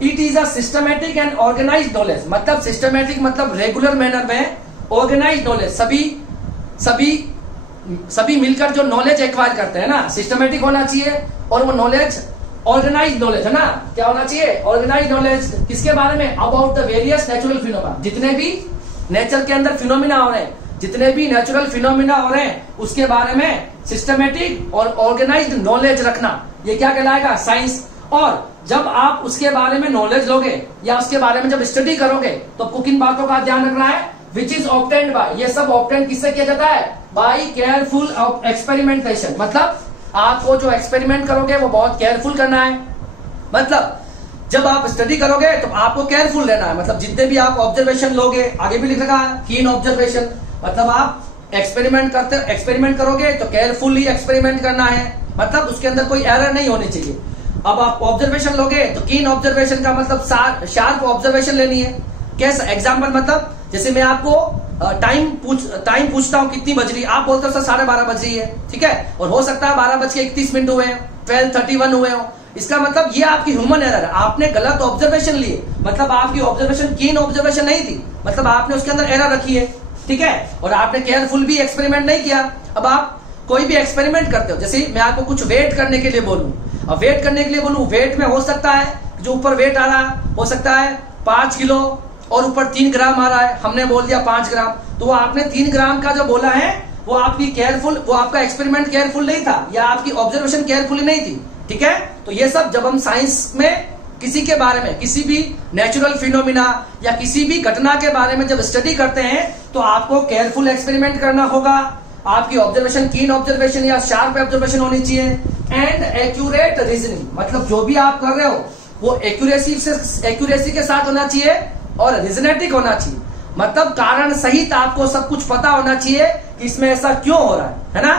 it is a systematic and organised knowledge. मतलब सिस्टमैटिक मतलब रेगुलर मैनर में, ऑर्गेनाइज्ड नॉलेज सभी मिलकर जो नॉलेज एक्वायर करते हैं ना, सिस्टमैटिक होना चाहिए, और वो नॉलेज ऑर्गेनाइज्ड नॉलेज, है ना, क्या होना चाहिए, ऑर्गेनाइज्ड नॉलेज। किसके बारे में, about the various natural phenomena. जितने भी नेचर के अंदर फिनोमिना हो रहे हैं, जितने भी नेचुरल फिनोमिना हो रहे हैं उसके बारे में सिस्टमैटिक और ऑर्गेनाइज्ड नॉलेज रखना, ये क्या कहलाएगा, साइंस। और जब आप उसके बारे में नॉलेज लोगे या उसके बारे में जब स्टडी करोगे तो आपको किन बातों का ध्यान रखना है, विच इज ऑब्टेन्ड बाय, ये सब ऑब्टेन किससे किया जाता है, बाय केयरफुल एक्सपेरिमेंटेशन। मतलब आपको जो एक्सपेरिमेंट करोगे वो बहुत केयरफुल करना है। मतलब जब आप स्टडी करोगे तो आपको केयरफुल रहना है। मतलब जितने भी आप ऑब्जर्वेशन लोगे, आगे भी लिख रखा है कीन ऑब्जर्वेशन, मतलब आप एक्सपेरिमेंट करोगे तो केयरफुली एक्सपेरिमेंट करना है, मतलब उसके अंदर कोई एरर नहीं होनी चाहिए। अब आप ऑब्जर्वेशन लोगे तो कीन ऑब्जर्वेशन का मतलब शार्प ऑब्जर्वेशन लेनी है। कैसा एग्जाम्पल, मतलब जैसे मैं आपको टाइम पूछता हूँ कितनी बज रही है, आप बोलते हो सर 12:30 बज रही है, ठीक है, और हो सकता है 12:31 हुए हैं, 12:31 हुए हो। इसका मतलब ये आपकी ह्यूमन एरर है, आपने गलत ऑब्जर्वेशन लिए, मतलब आपकी ऑब्जर्वेशन कीन ऑब्जर्वेशन नहीं थी, मतलब आपने उसके अंदर एरर रखी है, ठीक है, और आपने केयरफुल भी एक्सपेरिमेंट नहीं किया। अब आप कोई भी एक्सपेरिमेंट करते हो, जैसे मैं आपको कुछ वेट करने के लिए बोलूं, अब वेट करने के लिए बोलूं, वेट में हो सकता है जो ऊपर वेट आ रहा हो सकता है 5 किलो और ऊपर 3 ग्राम आ रहा है, हमने बोल दिया 5 ग्राम, तो वो आपने 3 ग्राम का जो बोला है वो आपका एक्सपेरिमेंट केयरफुल नहीं था, या आपकी ऑब्जर्वेशन केयरफुली नहीं थी, ठीक है। तो ये सब जब हम साइंस में किसी के बारे में, किसी भी नेचुरल फिनोमिना या किसी भी घटना के बारे में जब स्टडी करते हैं तो आपको केयरफुल एक्सपेरिमेंट करना होगा, आपकी ऑब्जर्वेशन कीन ऑब्जर्वेशन या शार्प ऑब्जर्वेशन होनी चाहिए, एंड एक्यूरेट रीजनिंग, मतलब जो भी आप कर रहे हो वो एक्यूरेसी के साथ होना चाहिए और रीजनेटिक होना चाहिए, मतलब कारण सहित आपको सब कुछ पता होना चाहिए कि इसमें ऐसा क्यों हो रहा है ना।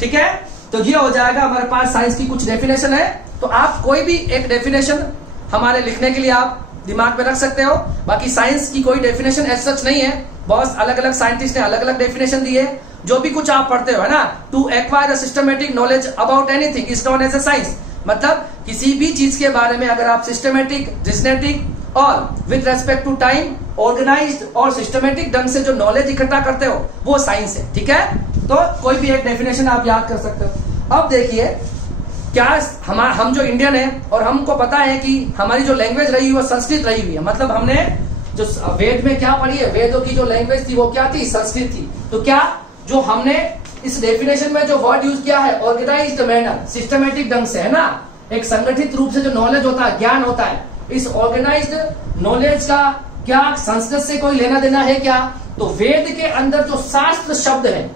ठीक है, तो ये हो जाएगा हमारे पास साइंस की कुछ डेफिनेशन है। तो आप कोई भी एक डेफिनेशन हमारे लिखने के लिए आप दिमाग में रख सकते हो। बाकी साइंस की कोई डेफिनेशन एज सच नहीं है, बहुत अलग अलग साइंटिस्ट ने अलग अलग डेफिनेशन दी है। जो भी कुछ आप पढ़ते हो है ना, to acquire a systematic knowledge about anything is known as a science, मतलब किसी भी चीज के बारे में अगर आप सिस्टमेटिक, रीजनेटिक और with respect to time organised और सिस्टमेटिक ढंग से जो नॉलेज इकट्ठा करते हो वो साइंस है। ठीक है, तो कोई भी एक डेफिनेशन आप याद कर सकते हो। अब देखिए, क्या हम जो इंडियन है और हमको पता है कि हमारी जो लैंग्वेज रही है वो संस्कृत रही हुई है, मतलब हमने जो वेद में क्या पढ़ी है, वेदों की जो लैंग्वेज थी वो क्या थी, संस्कृत थी। तो क्या जो हमने इस डेफिनेशन में जो वर्ड यूज किया है ऑर्गेनाइज्ड मैनर, सिस्टमेटिक ढंग से, है ना, एक संगठित रूप से जो नॉलेज होता है, ज्ञान होता है, इस ऑर्गेनाइज्ड नॉलेज का क्या संस्कृत से कोई लेना देना है क्या? तो वेद के अंदर जो शास्त्र शब्द है,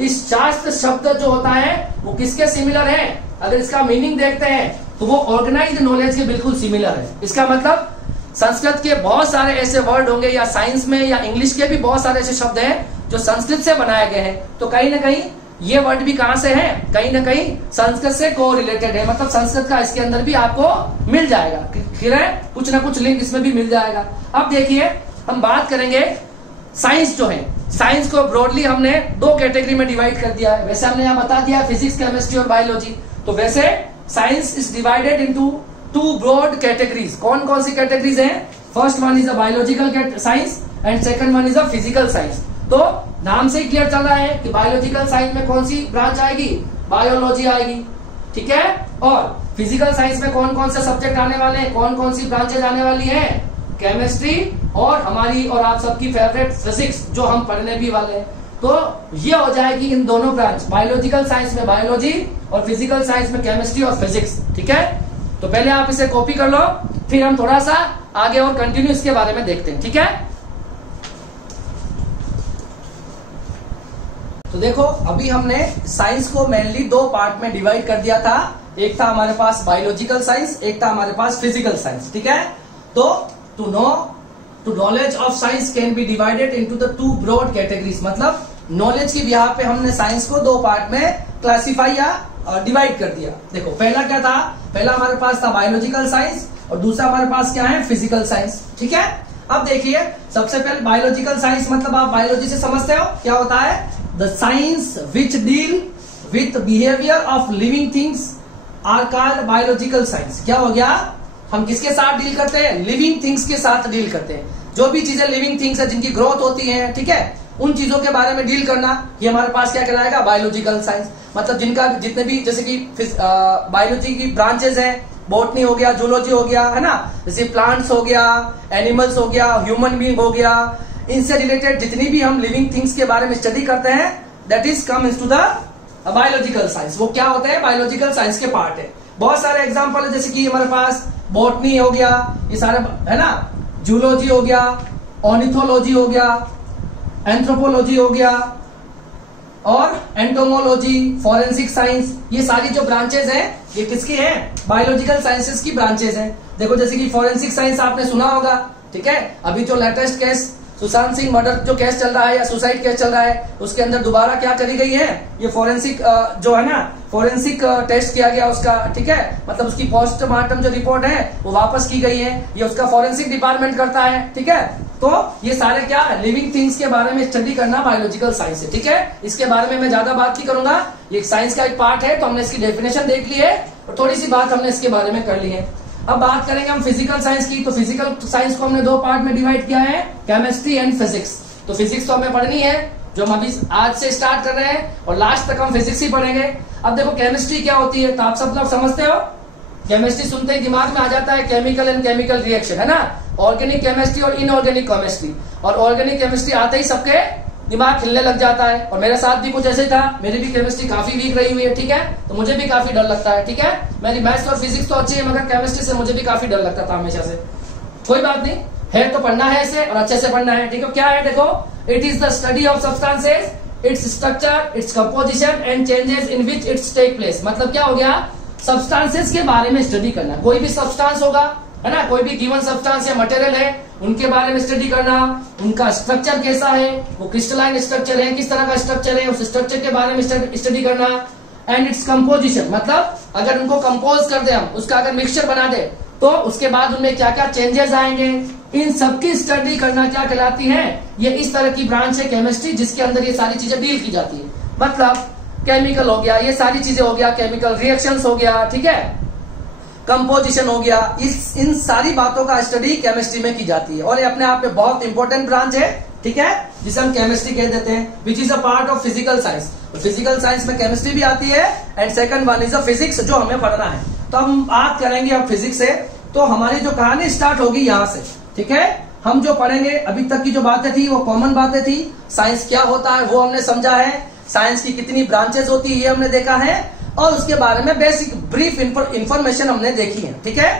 इस शास्त्र शब्द जो होता है वो किसके सिमिलर है? अगर इसका मीनिंग देखते हैं तो वो ऑर्गेनाइज्ड नॉलेज के बिल्कुल सिमिलर है। इसका मतलब संस्कृत के बहुत सारे ऐसे वर्ड होंगे या साइंस में या इंग्लिश के भी बहुत सारे ऐसे शब्द हैं जो संस्कृत से बनाए गए हैं, तो कहीं ना कहीं ये वर्ड भी कहां से है, कहीं ना कहीं संस्कृत से को रिलेटेड है, मतलब संस्कृत का इसके अंदर भी आपको मिल जाएगा, फिर है कुछ ना कुछ लिंक इसमें भी मिल जाएगा। अब देखिए, हम बात करेंगे साइंस जो है, साइंस को ब्रॉडली हमने दो कैटेगरी में डिवाइड कर दिया है। वैसे हमने यहाँ बता दिया फिजिक्स, केमिस्ट्री और बायोलॉजी। तो वैसे science is divided into two broad categories. कौन कौन सी कैटेगरीज हैं? First one is a biological science and second one is a physical science. तो नाम से ही क्लियर चल रहा है कि बायोलॉजिकल साइंस में कौन सी ब्रांच आएगी, बायोलॉजी आएगी। ठीक है, और फिजिकल साइंस में कौन कौन से सब्जेक्ट आने वाले हैं, कौन कौन सी ब्रांचेज आने वाली है, केमिस्ट्री और हमारी और आप सबकी फेवरेट फिजिक्स जो हम पढ़ने भी वाले हैं। तो ये हो जाएगी इन दोनों ब्रांच, बायोलॉजिकल साइंस में बायोलॉजी और फिजिकल साइंस में केमिस्ट्री और फिजिक्स। ठीक है, तो पहले आप इसे कॉपी कर लो, फिर हम थोड़ा सा आगे और कंटिन्यू इसके बारे में देखते हैं। ठीक है, तो देखो अभी हमने साइंस को मेनली दो पार्ट में डिवाइड कर दिया था। एक था हमारे पास बायोलॉजिकल साइंस, एक था हमारे पास फिजिकल साइंस। ठीक है, तो to knowledge of science can be divided into the two broad categories, मतलब नॉलेज की बिहाफ पे हमने साइंस को दो पार्ट में क्लासिफाई या डिवाइड कर दिया। देखो पहला क्या था, पहला हमारे पास था बायोलॉजिकल साइंस और दूसरा हमारे पास क्या है, फिजिकल साइंस। ठीक है, अब देखिए सबसे पहले बायोलॉजिकल साइंस, मतलब आप बायोलॉजी से समझते हो क्या होता है, the science which deal with behaviour of living things are called biological science. क्या हो गया, हम किसके साथ डील करते हैं, लिविंग थिंग्स के साथ डील करते हैं। जो भी चीजें लिविंग थिंग्स है, जिनकी ग्रोथ होती है, ठीक है, उन चीजों के बारे में डील करना, ये हमारे पास क्या कहलाएगा, बायोलॉजिकल साइंस। मतलब जिनका जितने भी, जैसे कि बायोलॉजी की ब्रांचेस हैं, बॉटनी हो गया, जूलॉजी हो गया, है ना, जैसे प्लांट्स हो गया, एनिमल्स हो गया, ह्यूमन बीइंग हो गया, इनसे रिलेटेड जितनी भी हम लिविंग थिंग्स के बारे में स्टडी करते हैं, that is come into the biological science. वो क्या होते हैं, बायोलॉजिकल साइंस के पार्ट है। बहुत सारे एग्जांपल है, जैसे कि हमारे पास बॉटनी हो गया, ये सारे है ना, जूलॉजी हो गया, ऑर्निथोलॉजी हो गया, एंथ्रोपोलॉजी हो गया और एंटोमोलॉजी, फॉरेंसिक साइंस, ये सारी जो ब्रांचेस हैं ये किसकी हैं, बायोलॉजिकल साइंसेस की ब्रांचेस हैं। देखो जैसे कि फॉरेंसिक साइंस आपने सुना होगा, ठीक है, अभी जो latest case Sushant Singh murder जो केस चल रहा है या सुसाइड केस चल रहा है, उसके अंदर दोबारा क्या करी गई है, ये फॉरेंसिक जो है ना, फॉरेंसिक टेस्ट किया गया उसका, ठीक है, मतलब उसकी पोस्टमार्टम जो रिपोर्ट है वो वापस की गई है, ये उसका फॉरेंसिक डिपार्टमेंट करता है। ठीक है, तो ये सारे क्या, लिविंग थिंग्स के बारे में स्टडी करना बायोलॉजिकल साइंस है। ठीक है, इसके बारे में मैं ज्यादा बात नहीं करूंगा, ये साइंस का एक पार्ट है, तो हमने इसकी डेफिनेशन देख ली है और थोड़ी सी बात हमने इसके बारे में कर ली है। अब बात करेंगे हम फिजिकल साइंस की। तो फिजिकल साइंस को हमने दो पार्ट में डिवाइड किया है, केमिस्ट्री एंड फिजिक्स। तो फिजिक्स तो हमें पढ़नी है, जो हम अभी आज से स्टार्ट कर रहे हैं और लास्ट तक हम फिजिक्स ही पढ़ेंगे। अब देखो केमिस्ट्री क्या होती है, तो आप सब लोग समझते हो, केमिस्ट्री सुनते ही दिमाग में आ जाता है केमिकल एंड केमिकल रिएक्शन, है ना, ऑर्गेनिक केमिस्ट्री और इनऑर्गेनिक केमिस्ट्री। और ऑर्गेनिक केमिस्ट्री आते ही सबके दिमाग हिलने लग जाता है। और मेरे साथ भी कुछ ऐसे था, मेरी भी केमिस्ट्री काफी वीक रही हुई है, ठीक है, तो मुझे भी काफी डर लगता है, ठीक है। मेरी मैथ्स और फिजिक्स तो अच्छी है, मगर केमिस्ट्री से मुझे भी काफी डर लगता था हमेशा से। कोई बात नहीं है, तो पढ़ना है इसे और अच्छे से पढ़ना है, ठीक है। क्या है देखो, it is the study of substances, its structure, its composition and changes in which its take place. मतलब क्या हो गया, सब्सटेंसेस के बारे में स्टडी करना। कोई भी सब्सटेंस होगा, है ना, कोई भी गिवन सब्सटेंस या मटेरियल है, उनके बारे में स्टडी करना, उनका स्ट्रक्चर कैसा है, वो क्रिस्टलाइन स्ट्रक्चर है, किस तरह का स्ट्रक्चर है, उस स्ट्रक्चर के बारे में स्टडी करना। एंड इट्स कंपोजिशन, मतलब अगर उनको कंपोज कर दे हम, उसका अगर मिक्सचर बना दे, तो उसके बाद उनमें क्या क्या चेंजेस आएंगे, इन सबकी स्टडी करना क्या कहलाती है, ये इस तरह की ब्रांच है केमिस्ट्री, जिसके अंदर ये सारी चीजें डील की जाती है। मतलब केमिकल हो गया, ये सारी चीजें हो गया, केमिकल रिएक्शंस हो गया, ठीक है, कंपोजिशन हो गया, इन सारी बातों का स्टडी केमिस्ट्री में की जाती है। और ये अपने आप में बहुत इंपॉर्टेंट ब्रांच है, ठीक है, जिसे हम केमिस्ट्री कह देते हैं, which is a part of physical science. Physical science में केमिस्ट्री भी आती है, and second one is a physics, जो हमें पढ़ना है। तो हम बात करेंगे अब फिजिक्स से। तो हमारी जो कहानी स्टार्ट होगी यहां से, ठीक है। हम जो पढ़ेंगे, अभी तक की जो बातें थी वो कॉमन बातें थी। साइंस क्या होता है वो हमने समझा है, साइंस की कितनी ब्रांचेस होती है ये हमने देखा है, और उसके बारे में बेसिक ब्रीफ इंफॉर्मेशन हमने देखी है, ठीक है।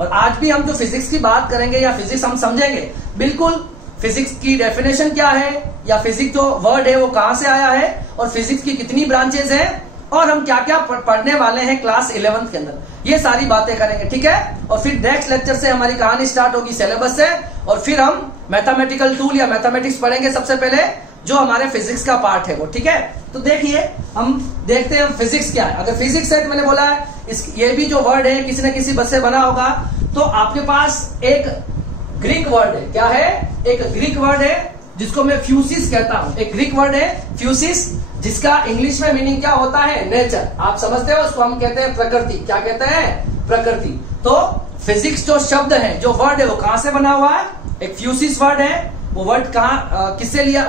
और आज भी हम जो फिजिक्स की बात करेंगे या फिजिक्स हम समझेंगे, बिल्कुल फिजिक्स की डेफिनेशन क्या है, या फिजिक्स जो वर्ड है वो कहां से आया है, और फिजिक्स की कितनी ब्रांचेस हैं, और हम क्या क्या पढ़ने वाले हैं क्लास 11th के अंदर, ये सारी बातें करेंगे, ठीक है। और फिर नेक्स्ट लेक्चर से हमारी कहानी स्टार्ट होगी सिलेबस से, और फिर हम मैथमेटिकल टूल या मैथमेटिक्स पढ़ेंगे सबसे पहले, जो हमारे फिजिक्स का पार्ट है वो, ठीक है। तो देखिए हम देखते हैं फिजिक्स क्या है। अगर फिजिक्स है तो मैंने बोला है ये भी जो वर्ड है किसी न किसी बस से बना होगा। तो आपके पास एक ग्रीक वर्ड है, क्या है, एक ग्रीक वर्ड है जिसको मैं फ्यूसिस कहता हूं। एक ग्रीक वर्ड है फ्यूसिस, जिसका इंग्लिश में मीनिंग क्या होता है, नेचर। आप समझते हो, उसको हम कहते हैं प्रकृति। क्या कहते हैं, प्रकृति। तो फिजिक्स जो शब्द है, जो वर्ड है, वो कहां से बना हुआ है, एक फ्यूसिस वर्ड है। वो वर्ड कहां, किससे लिया,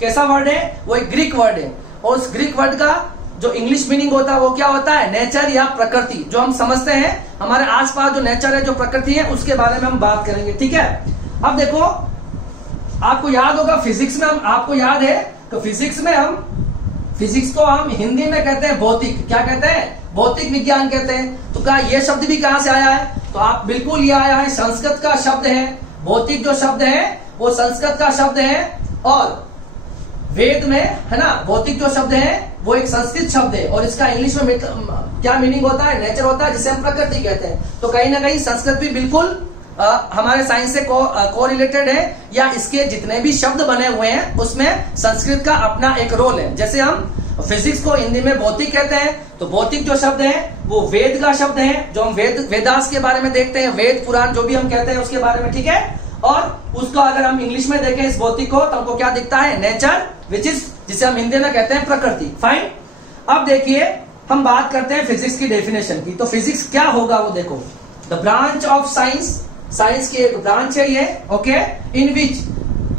कैसा वर्ड है, वो एक ग्रीक वर्ड है। और उस ग्रीक वर्ड का जो इंग्लिश मीनिंग होता है वो क्या होता है, नेचर या प्रकृति। जो हम समझते हैं हमारे आसपास जो नेचर है, जो प्रकृति है, उसके बारे में हम बात करेंगे, ठीक है। अब देखो, आपको याद होगा फिजिक्स में हम, आपको याद है तो फिजिक्स को हम हिंदी में कहते हैं भौतिक। क्या कहते हैं, भौतिक विज्ञान कहते हैं। तो क्या ये शब्द भी कहां से आया है, तो आप बिल्कुल ये आया है, संस्कृत का शब्द है। भौतिक जो शब्द है वो संस्कृत का शब्द है, और वेद में, है ना, भौतिक जो शब्द है वो एक संस्कृत शब्द है, और इसका इंग्लिश में क्या मीनिंग होता है, नेचर होता है, जिसे हम प्रकृति कहते हैं। तो कहीं ना कहीं संस्कृत भी बिल्कुल हमारे साइंस से को रिलेटेड है, या इसके जितने भी शब्द बने हुए हैं उसमें संस्कृत का अपना एक रोल है। जैसे हम फिजिक्स को हिंदी में भौतिक कहते हैं, तो भौतिक जो शब्द है वो वेद का शब्द है, जो हम वेदास के बारे में देखते हैं, वेद पुराण जो भी हम कहते हैं उसके बारे में, ठीक है। और उसको अगर हम इंग्लिश में देखें इस भौतिक को, तो हमको क्या दिखता है, नेचर, विच इज, जिसे हम हिंदी में कहते हैं प्रकृति। फाइन। अब देखिए हम बात करते हैं फिजिक्स की डेफिनेशन की। तो फिजिक्स क्या होगा वो देखो, the branch of science, science की एक ब्रांच है ये, okay, in which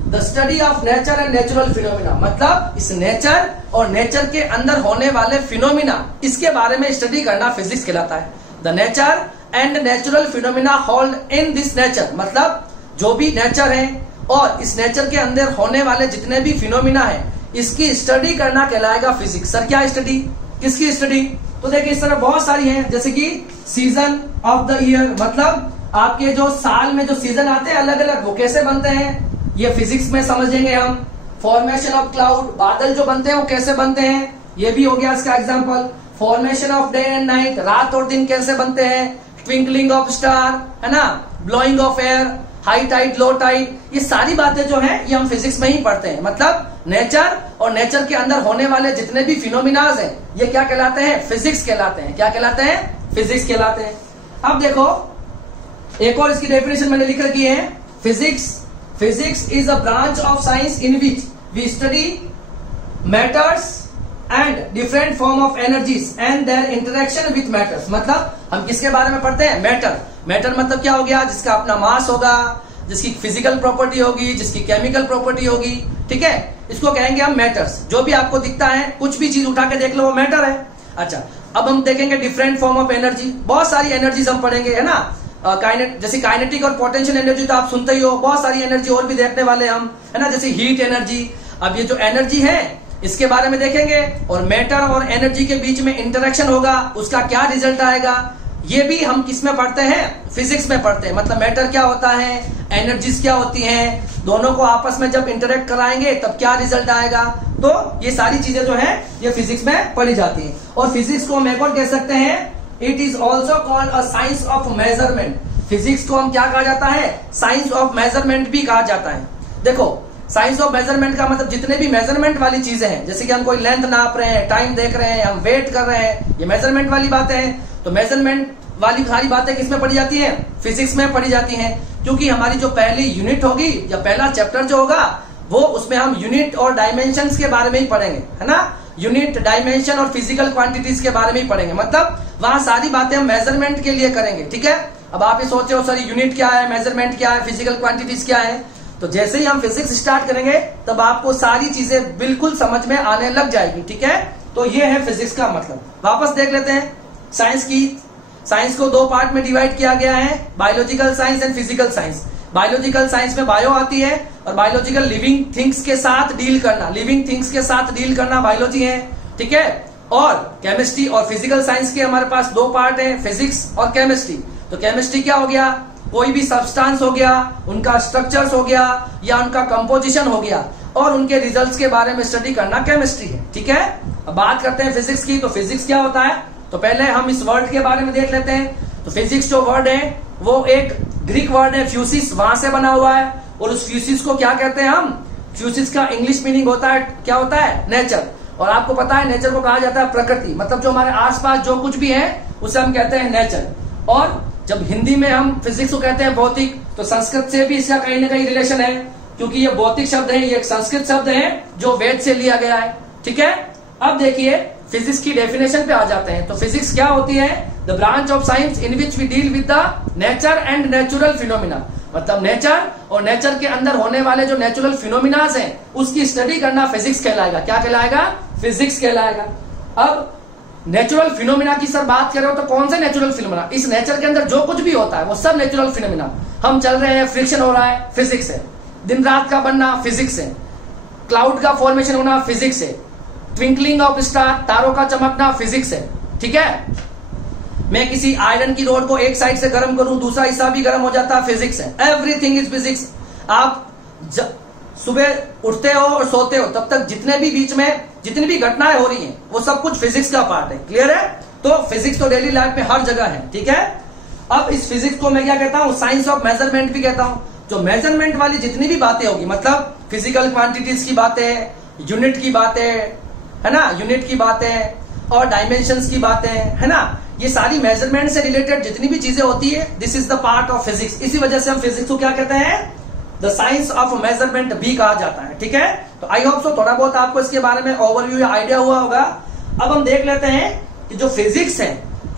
the study of nature and natural phenomena. मतलब इस नेचर और नेचर के अंदर होने वाले फिनोमिना, इसके बारे में स्टडी करना फिजिक्स कहलाता है। The nature and natural phenomena hold in this nature, मतलब जो भी नेचर है और इस नेचर के अंदर होने वाले जितने भी फिनोमिना है, इसकी स्टडी करना कहलाएगा फिजिक्स। सर क्या स्टडी, किसकी स्टडी, तो देखिए इस तरह बहुत सारी है, जैसे कि सीजन ऑफ द ईयर, मतलब आपके जो साल में जो सीजन आते हैं अलग अलग, वो कैसे बनते हैं, ये फिजिक्स में समझेंगे हम। फॉर्मेशन ऑफ क्लाउड, बादल जो बनते हैं वो कैसे बनते हैं, ये भी हो गया इसका example. Formation of day and night, रात और दिन कैसे बनते हैं। ट्विंकलिंग ऑफ स्टार, है ना, blowing of air, high tide low tide, ये सारी बातें जो हैं ये हम फिजिक्स में ही पढ़ते हैं। मतलब नेचर और नेचर के अंदर होने वाले जितने भी फिनोमिनाज हैं ये क्या कहलाते हैं, फिजिक्स कहलाते हैं। क्या कहलाते हैं, फिजिक्स कहलाते हैं। अब देखो एक और इसकी डेफिनेशन मैंने लिख रखी है, physics is a branch of science in which we study matters and different form of energies and their interaction with matters. मतलब हम किसके बारे में पढ़ते हैं, मैटर। मैटर मतलब क्या हो गया, जिसका अपना मास होगा, जिसकी फिजिकल प्रॉपर्टी होगी, जिसकी केमिकल प्रॉपर्टी होगी, ठीक है, इसको कहेंगे हम मैटर्स। जो भी आपको दिखता है, कुछ भी चीज उठा के देख लो वो मैटर है। अच्छा, अब हम देखेंगे डिफरेंट फॉर्म ऑफ एनर्जी, बहुत सारी एनर्जीज हम पढ़ेंगे, है ना। जैसे काइनेटिक और पोटेंशियल एनर्जी तो आप सुनते ही हो, बहुत सारी एनर्जी और भी देखने वाले हम, है ना, जैसे हीट एनर्जी। अब ये जो एनर्जी है इसके बारे में देखेंगे, और मैटर और एनर्जी के बीच में इंटरेक्शन होगा, उसका क्या रिजल्ट आएगा, ये भी हम किस में पढ़ते हैं, फिजिक्स में पढ़ते हैं। मतलब मैटर क्या होता है, एनर्जीज क्या होती हैं, दोनों को आपस में जब इंटरेक्ट कराएंगे तब क्या रिजल्ट आएगा। तो ये सारी चीजें जो है ये फिजिक्स में पढ़ी जाती है। और फिजिक्स को हम एक और कह सकते हैं, it is also called a science of measurement. Physics को हम क्या कहा जाता है, साइंस ऑफ मेजरमेंट भी कहा जाता है। देखो साइंस ऑफ मेजरमेंट का मतलब जितने भी मेजरमेंट वाली चीजें हैं, जैसे कि हम कोई लेंथ नाप रहे हैं, टाइम देख रहे हैं, हम वेट कर रहे हैं, ये मेजरमेंट वाली बातें हैं। तो मेजरमेंट वाली सारी बातें किसमें पढ़ी जाती हैं, फिजिक्स में पढ़ी जाती हैं। क्योंकि हमारी जो पहली यूनिट होगी या पहला चैप्टर जो होगा वो उसमें हम यूनिट और डायमेंशंस के बारे में ही पढ़ेंगे, है ना। यूनिट, डायमेंशन और फिजिकल क्वांटिटीज के बारे में ही पढ़ेंगे। मतलब वहां सारी बातें हम मेजरमेंट के लिए करेंगे, ठीक है। अब आप ये सोच रहे हो सर यूनिट क्या है, मेजरमेंट क्या है, फिजिकल क्वांटिटीज क्या है। तो जैसे ही हम फिजिक्स स्टार्ट करेंगे तब आपको सारी चीजें बिल्कुल समझ में आने लग जाएगी, ठीक है। तो ये है फिजिक्स का मतलब। वापस देख लेते हैं साइंस की। साइंस को दो पार्ट में डिवाइड किया गया है, biological science and physical science. Biological science में बायो आती है, और बायोलॉजिकल लिविंग थिंग्स के साथ डील करना, लिविंग थिंग्स के साथ डील करना बायोलॉजी है, ठीक है। और केमिस्ट्री और फिजिकल साइंस के हमारे पास दो पार्ट है, फिजिक्स और केमिस्ट्री। तो केमिस्ट्री क्या हो गया, कोई भी सब्सटेंस हो गया, उनका स्ट्रक्चर्स हो गया या उनका कंपोजिशन हो गया, और उनके रिजल्ट्स के बारे में स्टडी करना केमिस्ट्री है, ठीक है। अब बात करते हैं फिजिक्स की। तो फिजिक्स क्या होता है, तो पहले हम इस वर्ड के बारे में देख लेते हैं। तो फिजिक्स जो वर्ड है वो एक ग्रीक वर्ड है, फ्यूसिस, वहां से बना हुआ है। और उस फ्यूसिस को क्या कहते हैं हम, फ्यूसिस का इंग्लिश मीनिंग होता है, क्या होता है, नेचर। और आपको पता है नेचर को कहा जाता है प्रकृति, मतलब जो हमारे आसपास जो कुछ भी है उसे हम कहते हैं नेचर। और जब हिंदी में हम फिजिक्स को कहते हैं भौतिक, तो संस्कृत से भी इसका कहीं ना कहीं रिलेशन है, क्योंकि ये भौतिक शब्द है, ये एक संस्कृत शब्द है जो वेद से लिया गया है, ठीक है। अब देखिए फिजिक्स की डेफिनेशन पे आ जाते हैं। तो फिजिक्स क्या होती है, the branch of science in which we deal with the nature and natural phenomena. मतलब नेचर और नेचर के अंदर होने वाले जो नेचुरल फिनोमिनाज हैं उसकी स्टडी करना फिजिक्स कहलाएगा। क्या कहलाएगा, फिजिक्स कहलाएगा। अब नेचुरल फिनोमिना की सर बात कर रहे हो तो कौन से नेचुरल फिनोमिना, इस नेचर के अंदर जो कुछ भी होता है वो सब नेचुरल फिनोमिना। हम चल रहे हैं, फ्रिक्शन हो रहा है, फिजिक्स है। दिन रात का बनना, फिजिक्स है। क्लाउड का फॉर्मेशन होना, फिजिक्स है। ट्विंकलिंग ऑफ स्टार, तारों का चमकना, फिजिक्स है, ठीक है। मैं किसी आयरन की रोड को एक साइड से गर्म करूं, दूसरा हिस्सा भी गर्म हो जाता है, फिजिक्स है। Everything is physics. आप सुबह उठते हो और सोते हो तब तक जितने भी बीच में जितनी भी घटनाएं हो रही हैं वो सब कुछ फिजिक्स का पार्ट है, क्लियर है। तो फिजिक्स तो डेली लाइफ में हर जगह है, ठीक है। अब इस फिजिक्स को मैं क्या कहता हूं, साइंस ऑफ मेजरमेंट भी कहता हूं। जो मेजरमेंट वाली जितनी भी बातें होगी, मतलब फिजिकल क्वांटिटीज की बातें, यूनिट की बातें, है ना, यूनिट की बातें और डायमेंशंस की बातें, है ना, ये सारी मेजरमेंट से रिलेटेड जितनी भी चीजें होती है, this is the part of physics. इसी वजह से हम फिजिक्स को क्या कहते हैं, द साइंस ऑफ मेजरमेंट भी कहा जाता है, ठीक है। तो आई होप सो थोड़ा बहुत आपको इसके बारे में ओवरव्यू या आइडिया हुआ होगा। अब हम देख लेते हैं कि जो फिजिक्स है,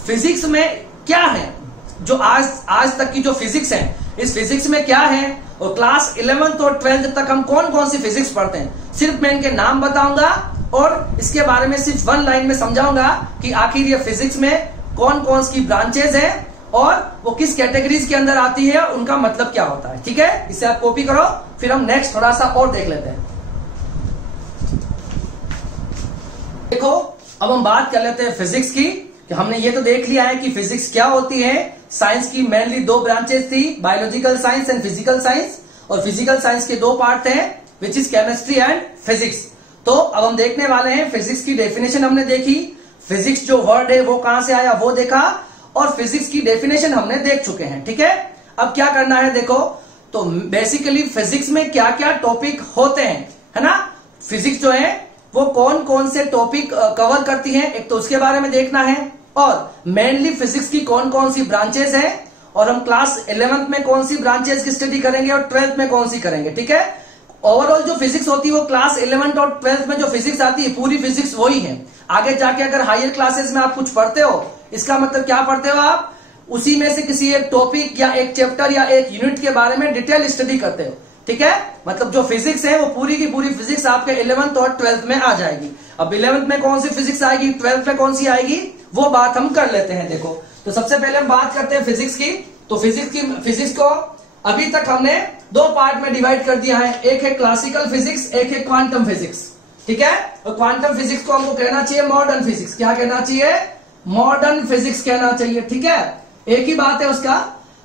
फिजिक्स में क्या है, जो आज तक की जो फिजिक्स है, इस फिजिक्स में क्या है, और क्लास 11th और 12th तक हम कौन कौन सी फिजिक्स पढ़ते हैं। सिर्फ मैं इनके नाम बताऊंगा और इसके बारे में सिर्फ वन लाइन में समझाऊंगा कि आखिर ये फिजिक्स में कौन कौन सी ब्रांचेज हैं और वो किस कैटेगरीज के अंदर आती है, उनका मतलब क्या होता है, ठीक है। इसे आप कॉपी करो, फिर हम नेक्स्ट थोड़ा सा और देख लेते हैं। देखो अब हम बात कर लेते हैं फिजिक्स की। कि हमने ये तो देख लिया है कि फिजिक्स क्या होती है। साइंस की मेनली दो ब्रांचेस थी, biological science and physical science. और फिजिकल साइंस के दो पार्ट थे, which is chemistry and physics. तो अब हम देखने वाले हैं फिजिक्स की डेफिनेशन हमने देखी, फिजिक्स जो वर्ड है वो कहां से आया वो देखा, और फिजिक्स की डेफिनेशन हमने देख चुके हैं, ठीक है। अब क्या करना है, देखो तो बेसिकली फिजिक्स में क्या क्या टॉपिक होते हैं, है ना। फिजिक्स जो है वो कौन कौन से टॉपिक कवर करती है, एक तो उसके बारे में देखना है, और मेनली फिजिक्स की कौन कौन सी ब्रांचेस है, और हम क्लास 11th में कौन सी ब्रांचेस की स्टडी करेंगे और 12th में कौन सी करेंगे, ठीक है। ओवरऑल जो फिजिक्स होती है वो क्लास 11th और 12th में जो फिजिक्स आती है पूरी फिजिक्स वही है। आगे जाके अगर हायर क्लासेस में आप कुछ पढ़ते हो, इसका मतलब क्या पढ़ते हो आप, उसी में से किसी एक टॉपिक या एक चैप्टर या एक यूनिट के बारे में डिटेल स्टडी करते हो, ठीक है। मतलब जो फिजिक्स है वो पूरी की पूरी फिजिक्स आपके 11th और 12th में आ जाएगी। अब 11th में कौन सी फिजिक्स आएगी, 12th में कौन सी आएगी, वो बात हम कर लेते हैं। देखो तो सबसे पहले हम बात करते हैं फिजिक्स की। तो फिजिक्स को अभी तक हमने दो पार्ट में डिवाइड कर दिया है, एक है क्लासिकल फिजिक्स, एक है क्वांटम फिजिक्स। ठीक है, और क्वांटम फिजिक्स को हमको कहना चाहिए मॉडर्न फिजिक्स। क्या कहना चाहिए? मॉडर्न फिजिक्स कहना चाहिए। ठीक है, एक ही बात है उसका।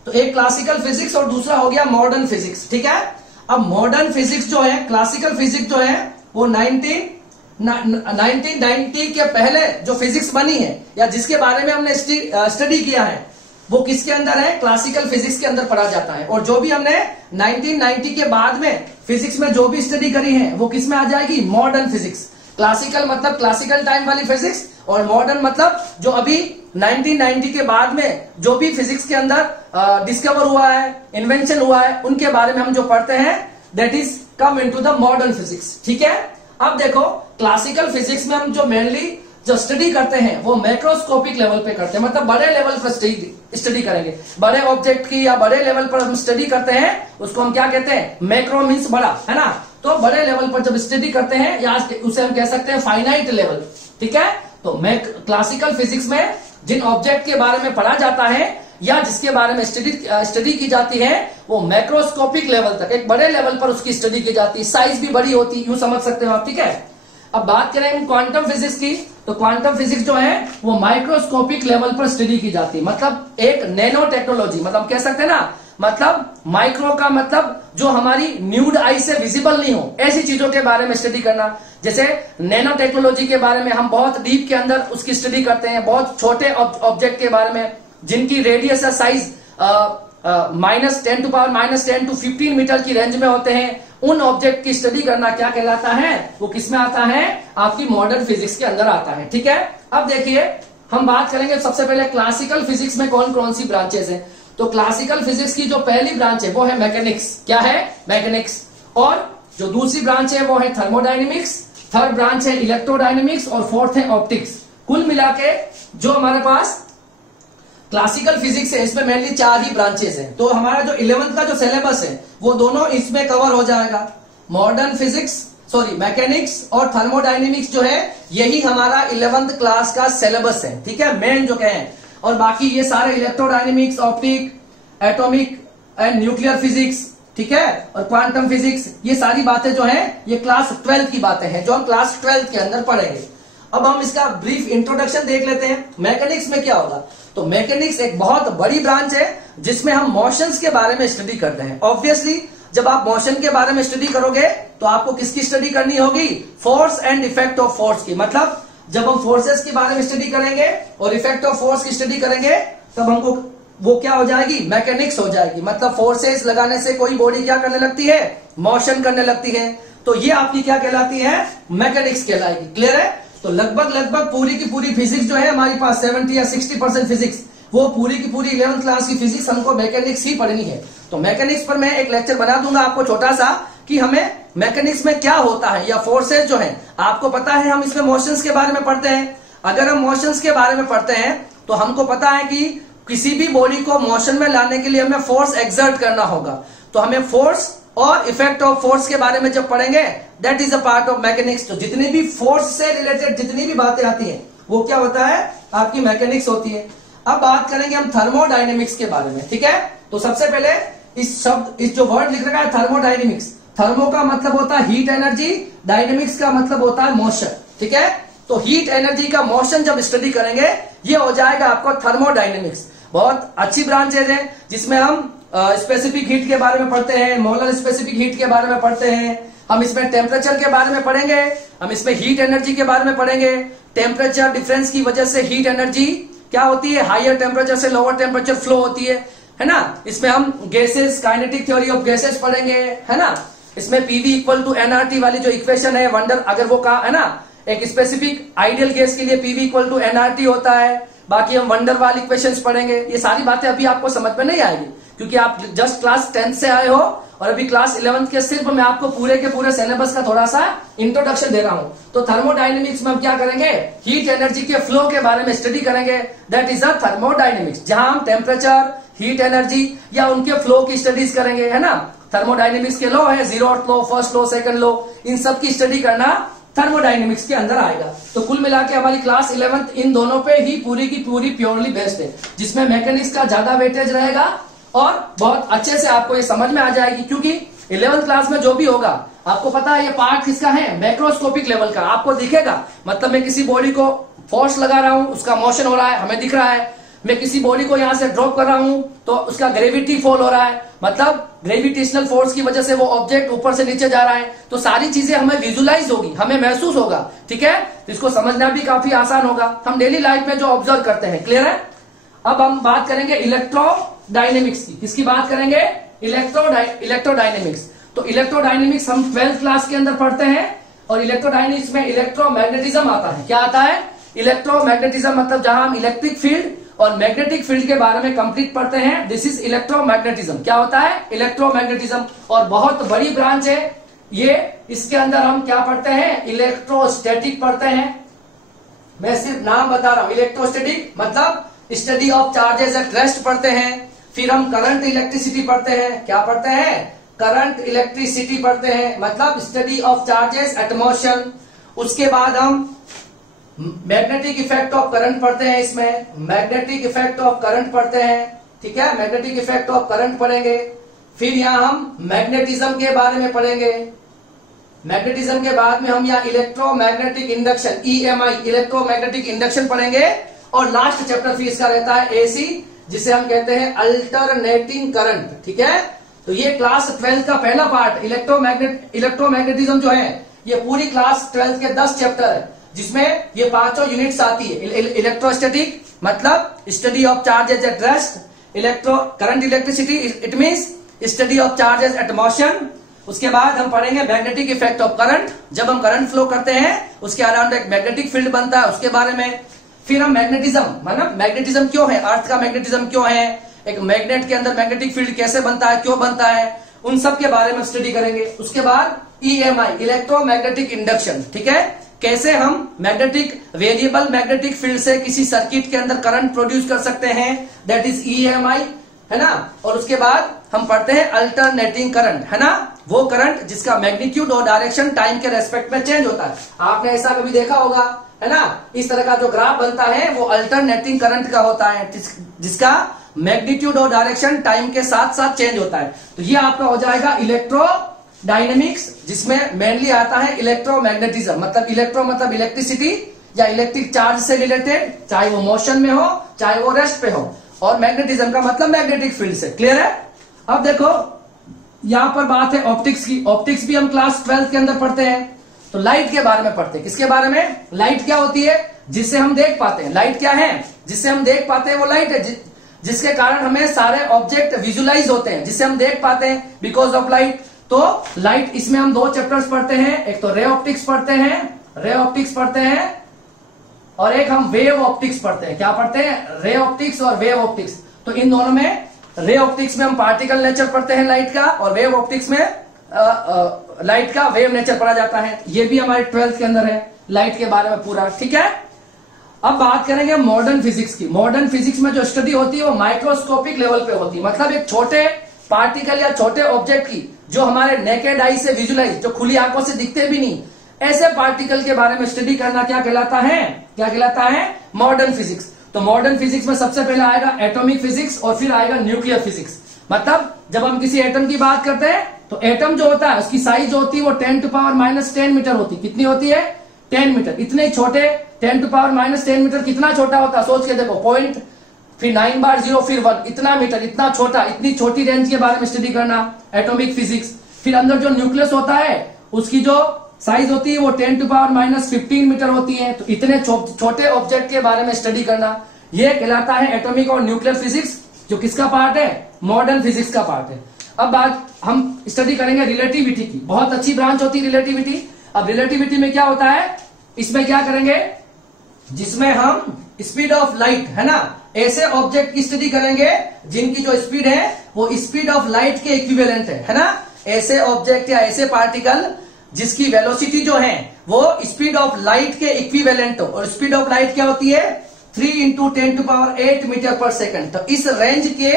तो एक क्लासिकल फिजिक्स और दूसरा हो गया मॉडर्न फिजिक्स। ठीक है, अब मॉडर्न फिजिक्स जो है, क्लासिकल फिजिक्स जो है वो 1990 के पहले जो फिजिक्स बनी है या जिसके बारे में हमने स्टडी किया है वो किसके अंदर है? क्लासिकल फिजिक्स के अंदर पढ़ा जाता है। और जो भी हमने 1990 के बाद में फिजिक्स में जो भी स्टडी करी है वो किस में आ जाएगी? Modern physics. क्लासिकल मतलब क्लासिकल टाइम वाली फिजिक्स, और मॉडर्न मतलब जो अभी 1990 के बाद में जो भी फिजिक्स के अंदर डिस्कवर हुआ है, इन्वेंशन हुआ है, उनके बारे में हम जो पढ़ते हैं that is come into the modern physics. ठीक है, अब देखो क्लासिकल फिजिक्स में हम जो मेनली जो स्टडी करते हैं वो मैक्रोस्कोपिक लेवल पे करते हैं, मतलब बड़े लेवल पर स्टडी करेंगे। बड़े ऑब्जेक्ट की या बड़े लेवल पर हम स्टडी करते हैं उसको हम क्या कहते हैं? मैक्रो मीन्स बड़ा, है ना। तो बड़े लेवल पर जब स्टडी करते हैं या उसे हम कह सकते हैं फाइनाइट लेवल। ठीक है, तो क्लासिकल फिजिक्स में जिन ऑब्जेक्ट के बारे में पढ़ा जाता है या जिसके बारे में स्टडी की जाती है वो मैक्रोस्कोपिक लेवल तक, एक बड़े लेवल पर उसकी स्टडी की जाती है, साइज भी बड़ी होती है, यूं समझ सकते हो आप। ठीक है, अब बात करें क्वांटम फिजिक्स की, तो क्वांटम फिजिक्स जो है वो माइक्रोस्कोपिक लेवल पर स्टडी की जाती है, मतलब एक नैनो टेक्नोलॉजी, मतलब कह सकते हैं ना, मतलब माइक्रो का मतलब जो हमारी न्यूड आई से विजिबल नहीं हो, ऐसी चीजों के बारे में स्टडी करना। जैसे नैनो टेक्नोलॉजी के बारे में हम बहुत डीप के अंदर उसकी स्टडी करते हैं, बहुत छोटे ऑब्जेक्ट के बारे में जिनकी रेडियस या साइज -10 to 15 मीटर की रेंज में होते हैं, उन ऑब्जेक्ट की स्टडी करना क्या कहलाता है? वो किसमें आता है? आपकी मॉडर्न फिजिक्स के अंदर आता है। ठीक है, अब देखिए हम बात करेंगे सबसे पहले क्लासिकल फिजिक्स में कौन कौन सी ब्रांचेस हैं। तो क्लासिकल फिजिक्स की जो पहली ब्रांच है वो है मैकेनिक्स। क्या है? मैकेनिक्स। और जो दूसरी ब्रांच है वो है थर्मोडायनेमिक्स, थर्ड ब्रांच है इलेक्ट्रोडायनेमिक्स और फोर्थ है ऑप्टिक्स। कुल मिला के जो हमारे पास क्लासिकल फिजिक्स है इसमें मेनली 4 ही ब्रांचेस हैं। तो हमारा जो 11th का जो सिलेबस है वो दोनों इसमें कवर हो जाएगा। मॉडर्न फिजिक्स मैकेनिक्स और थर्मोडायनेमिक्स जो है यही हमारा 11th क्लास का सिलेबस है। ठीक है, मेन जो कहें, और बाकी ये सारे electrodynamics, optic, atomic and nuclear physics, ठीक है, और क्वांटम फिजिक्स, ये सारी बातें जो हैं ये क्लास 12th की बातें हैं जो हम क्लास 12th के अंदर पढ़ेंगे। अब हम इसका ब्रीफ इंट्रोडक्शन देख लेते हैं। मैकेनिक्स में क्या होगा? तो मैकेनिक्स एक बहुत बड़ी ब्रांच है जिसमें हम मोशंस के बारे में स्टडी करते हैं। ऑब्वियसली जब आप मोशन के बारे में स्टडी करोगे तो आपको किसकी स्टडी करनी होगी? Force and effect of force की। मतलब जब हम फोर्सेस के बारे में स्टडी करेंगे और इफेक्ट ऑफ फोर्स की स्टडी करेंगे तब हमको वो क्या हो जाएगी? मैकेनिक्स हो जाएगी। मतलब फोर्सेस लगाने से कोई बॉडी क्या करने लगती है? मोशन करने लगती है। तो ये आपकी क्या कहलाती है? मैकेनिक्स कहलाएगी। क्लियर है? तो लगभग पूरी की पूरी फिजिक्स जो है हमारे पास 70 या 60% फिजिक्स, वो पूरी की पूरी 11th क्लास की फिजिक्स हमको मैकेनिक्स ही पढ़नी है। तो मैकेनिक्स पर मैं एक लेक्चर बना दूंगा आपको छोटा सा कि हमें मैकेनिक्स में क्या होता है, या फोर्सेस जो है आपको पता है हम इसमें मोशंस के बारे में पढ़ते हैं। अगर हम मोशंस के बारे में पढ़ते हैं तो हमको पता है कि किसी भी बॉडी को मोशन में लाने के लिए हमें फोर्स एक्सर्ट करना होगा। तो हमें फोर्स और इफेक्ट ऑफ फोर्स के बारे में जब पढ़ेंगे that is a part of mechanics. तो जितनी भी फोर्स से रिलेटेड जितनी भी बातें आती हैं वो क्या होता है? आपकी मैकेनिक्स होती है। अब बात करेंगे हम थर्मोडायनेमिक्स के बारे में। ठीक है, तो सबसे पहले इस जो वर्ड लिख रखा है थर्मोडायनेमिक्स, थर्मो का मतलब होता है हीट एनर्जी, डायनेमिक्स का मतलब होता है मोशन। ठीक है, तो हीट एनर्जी का मोशन जब स्टडी करेंगे ये हो जाएगा आपको थर्मोडायनेमिक्स। बहुत अच्छी ब्रांचेज है जिसमें हम स्पेसिफिक हीट के बारे में पढ़ते हैं, मोलर स्पेसिफिक हीट के बारे में पढ़ते हैं, हम इसमें टेम्परेचर के बारे में पढ़ेंगे, हम इसमें हीट एनर्जी के बारे में पढ़ेंगे। टेम्परेचर डिफरेंस की वजह से हीट एनर्जी क्या होती है? हायर टेम्परेचर से लोअर टेम्परेचर फ्लो होती है ना। इसमें हम gases, kinetic theory of gases पढ़ेंगे, है ना। इसमें पीवी इक्वल टू एनआरटी वाली जो इक्वेशन है वंडर, अगर वो का है ना, एक स्पेसिफिक आइडियल गैस के लिए पीवी इक्वल टू एनआरटी होता है। बाकी हम वंडर वाली इक्वेशंस पढ़ेंगे। ये सारी बातें अभी आपको समझ में नहीं आएगी क्योंकि आप जस्ट क्लास 10th से आए हो और अभी क्लास 11th के सिर्फ मैं आपको पूरे के पूरे सिलेबस का थोड़ा सा इंट्रोडक्शन दे रहा हूं। तो थर्मोडायनेमिक्स में हम क्या करेंगे? हीट एनर्जी के फ्लो के बारे में स्टडी करेंगे, दैट इज अ थर्मोडायनेमिक्स, जहां हम टेम्परेचर, हीट एनर्जी या उनके फ्लो की स्टडीज करेंगे, है ना। थर्मोडायनेमिक्स के लॉ है, 0th law, first law, second law, इन सब की स्टडी करना थर्मोडायनेमिक्स के अंदर आएगा। तो कुल मिला के हमारी क्लास 11th इन दोनों पे ही पूरी की पूरी प्योरली बेस्ड है, जिसमें मैकेनिक्स का ज्यादा वेटेज रहेगा और बहुत अच्छे से आपको ये समझ में आ जाएगी, क्योंकि 11th क्लास में जो भी होगा आपको पता है ये पार्ट किसका है, मैक्रोस्कोपिक लेवल का। आपको दिखेगा, मतलब मैं किसी बॉडी को फोर्स लगा रहा हूं, उसका मोशन हो रहा है, हमें दिख रहा है। मैं किसी बॉडी को यहां से ड्रॉप कर रहा हूं तो उसका ग्रेविटी फॉल हो रहा है, मतलब ग्रेविटेशनल फोर्स की वजह से वो ऑब्जेक्ट ऊपर से नीचे जा रहा है। तो सारी चीजें हमें विजुलाइज होगी, हमें महसूस होगा, ठीक है। तो इसको समझना भी काफी आसान होगा, हम डेली लाइफ में जो ऑब्जर्व करते हैं। क्लियर है। अब हम बात करेंगे इलेक्ट्रोडायनेमिक्स की। किसकी बात करेंगे? इलेक्ट्रोडायनेमिक्स। तो इलेक्ट्रोडायनेमिक्स हम 12th क्लास के अंदर पढ़ते हैं, और इलेक्ट्रोडायनेमिक्स में इलेक्ट्रोमैग्नेटिज्म आता है। क्या आता है? इलेक्ट्रोमैग्नेटिज्म, मतलब जहां हम इलेक्ट्रिक फील्ड और मैग्नेटिक फील्ड के बारे में कंप्लीट पढ़ते हैं। This is electromagnetism. क्या होता है? इलेक्ट्रोमैग्नेटिज्म। और बहुत बड़ी ब्रांच है ये। इसके अंदर हम क्या पढ़ते हैं? इलेक्ट्रोस्टैटिक पढ़ते हैं। मैं सिर्फ नाम बता रहा हूं। इलेक्ट्रोस्टैटिक मतलब study of charges at rest पढ़ते हैं। फिर हम करंट इलेक्ट्रिसिटी पढ़ते हैं। क्या पढ़ते हैं? करंट इलेक्ट्रिसिटी पढ़ते हैं, मतलब study of charges at motion. उसके बाद हम मैग्नेटिक इफेक्ट ऑफ करंट पढ़ते हैं। इसमें मैग्नेटिक इफेक्ट ऑफ करंट पढ़ते हैं, ठीक है। मैग्नेटिक इफेक्ट ऑफ करंट पढ़ेंगे। फिर यहां हम मैग्नेटिज्म के बारे में पढ़ेंगे। मैग्नेटिज्म के बाद में हम यहाँ electromagnetic induction, EMI, electromagnetic induction पढ़ेंगे। और लास्ट चैप्टर फिर इसका रहता है AC, जिसे हम कहते हैं अल्टरनेटिंग करंट, ठीक है। तो ये क्लास 12 का पहला पार्ट इलेक्ट्रोमैग्नेटिज्म जो है, ये पूरी क्लास 12 के 10 चैप्टर है, जिसमें ये पांचों यूनिट्स आती है। इलेक्ट्रोस्टैटिक मतलब study of charges at rest, current electricity it means study of charges at motion. उसके बाद हम पढ़ेंगे मैग्नेटिक इफेक्ट ऑफ करंट, जब हम करंट फ्लो करते हैं उसके अराउंड एक मैग्नेटिक फील्ड बनता है, उसके बारे में। फिर हम मैग्नेटिज्म, मतलब मैग्नेटिज्म क्यों है, अर्थ का मैग्नेटिज्म क्यों है, एक मैग्नेट के अंदर मैग्नेटिक फील्ड कैसे बनता है, क्यों बनता है, उन सब के बारे में स्टडी करेंगे। उसके बाद EMI, इलेक्ट्रोमैग्नेटिक इंडक्शन, ठीक है। कैसे हम मैग्नेटिक वेरिएबल मैग्नेटिक फील्ड से किसी सर्किट के अंदर करंट प्रोड्यूस कर सकते हैं, दैट इज EMI, है ना। और उसके बाद हम पढ़ते हैं अल्टरनेटिंग करंट, है ना, वो करंट जिसका मैग्नीट्यूड और डायरेक्शन टाइम के रेस्पेक्ट में चेंज होता है। आपने ऐसा कभी देखा होगा, है ना, इस तरह का जो ग्राफ बनता है वो अल्टरनेटिंग करंट का होता है, जिसका मैग्नीट्यूड और डायरेक्शन टाइम के साथ साथ चेंज होता है। तो ये आपका हो जाएगा इलेक्ट्रोडायनेमिक्स, जिसमें मेनली आता है इलेक्ट्रोमैग्नेटिज्म, मतलब इलेक्ट्रो मतलब इलेक्ट्रिसिटी या इलेक्ट्रिक चार्ज से रिलेटेड, चाहे वो मोशन में हो चाहे वो रेस्ट पे हो, और मैग्नेटिज्म का मतलब मैग्नेटिक फील्ड से। क्लियर है। अब देखो यहां पर बात है ऑप्टिक्स की। ऑप्टिक्स भी हम क्लास 12 के अंदर पढ़ते हैं। तो लाइट के बारे में पढ़ते हैं। किसके बारे में? लाइट क्या होती है? जिससे हम देख पाते हैं। लाइट क्या है? जिससे हम देख पाते हैं वो लाइट है, जिसके कारण हमें सारे ऑब्जेक्ट विजुलाइज होते हैं, जिससे हम देख पाते हैं बिकॉज ऑफ लाइट। तो लाइट, इसमें हम 2 चैप्टर्स पढ़ते हैं, एक तो रे ऑप्टिक्स पढ़ते हैं, और एक हम वेव ऑप्टिक्स पढ़ते हैं। क्या पढ़ते हैं? रे ऑप्टिक्स और वेव ऑप्टिक्स। तो इन दोनों में, रे ऑप्टिक्स में हम पार्टिकल नेचर पढ़ते हैं लाइट का, और वेव ऑप्टिक्स में लाइट का वेव नेचर पढ़ा जाता है। ये भी हमारे 12th के अंदर है, लाइट के बारे में पूरा, ठीक है। अब बात करेंगे मॉडर्न फिजिक्स की। मॉडर्न फिजिक्स में जो स्टडी होती है वो माइक्रोस्कोपिक लेवल पे होती है, मतलब एक छोटे पार्टिकल या छोटे ऑब्जेक्ट की, जो हमारे नेकेड आई से विजुलाइज, जो खुली आंखों से दिखते भी नहीं, ऐसे पार्टिकल के बारे में स्टडी करना क्या कहलाता है? क्या कहलाता है? Modern physics. तो मॉडर्न फिजिक्स में सबसे पहले आएगा एटॉमिक फिजिक्स, और फिर आएगा न्यूक्लियर फिजिक्स। मतलब जब हम किसी एटम की बात करते हैं तो एटम जो होता है उसकी साइज जो होती है वो 10⁻⁻10 मीटर होती है। कितनी होती है? 10 मीटर। इतने छोटे 10⁻⁻10 मीटर कितना छोटा होता है, सोच के देखो। पॉइंट, फिर 9 बार 0, फिर 1, इतना मीटर, इतना छोटा, इतनी छोटी रेंज के बारे में स्टडी करना, एटॉमिक फिजिक्स। फिर अंदर जो न्यूक्लियस होता है उसकी जो साइज होती है वो 10⁻⁻15 मीटर होती है। तो इतने छोटे ऑब्जेक्ट के बारे में स्टडी करना, ये कहलाता है एटॉमिक और न्यूक्लियर फिजिक्स, जो किसका पार्ट है? मॉडर्न फिजिक्स का पार्ट है। अब बात हम स्टडी करेंगे रिलेटिविटी की। बहुत अच्छी ब्रांच होती है रिलेटिविटी। अब रिलेटिविटी में क्या होता है, इसमें क्या करेंगे, जिसमें हम स्पीड ऑफ लाइट, है ना, ऐसे ऑब्जेक्ट की स्टडी करेंगे जिनकी जो स्पीड है वो स्पीड ऑफ लाइट के इक्विवेलेंट है ना। ऐसे ऑब्जेक्ट या ऐसे पार्टिकल जिसकी वेलोसिटी जो है वो स्पीड ऑफ लाइट के इक्विवेलेंट हो। और स्पीड ऑफ लाइट क्या होती है? 3 × 10⁸ मीटर पर सेकंड। तो इस रेंज के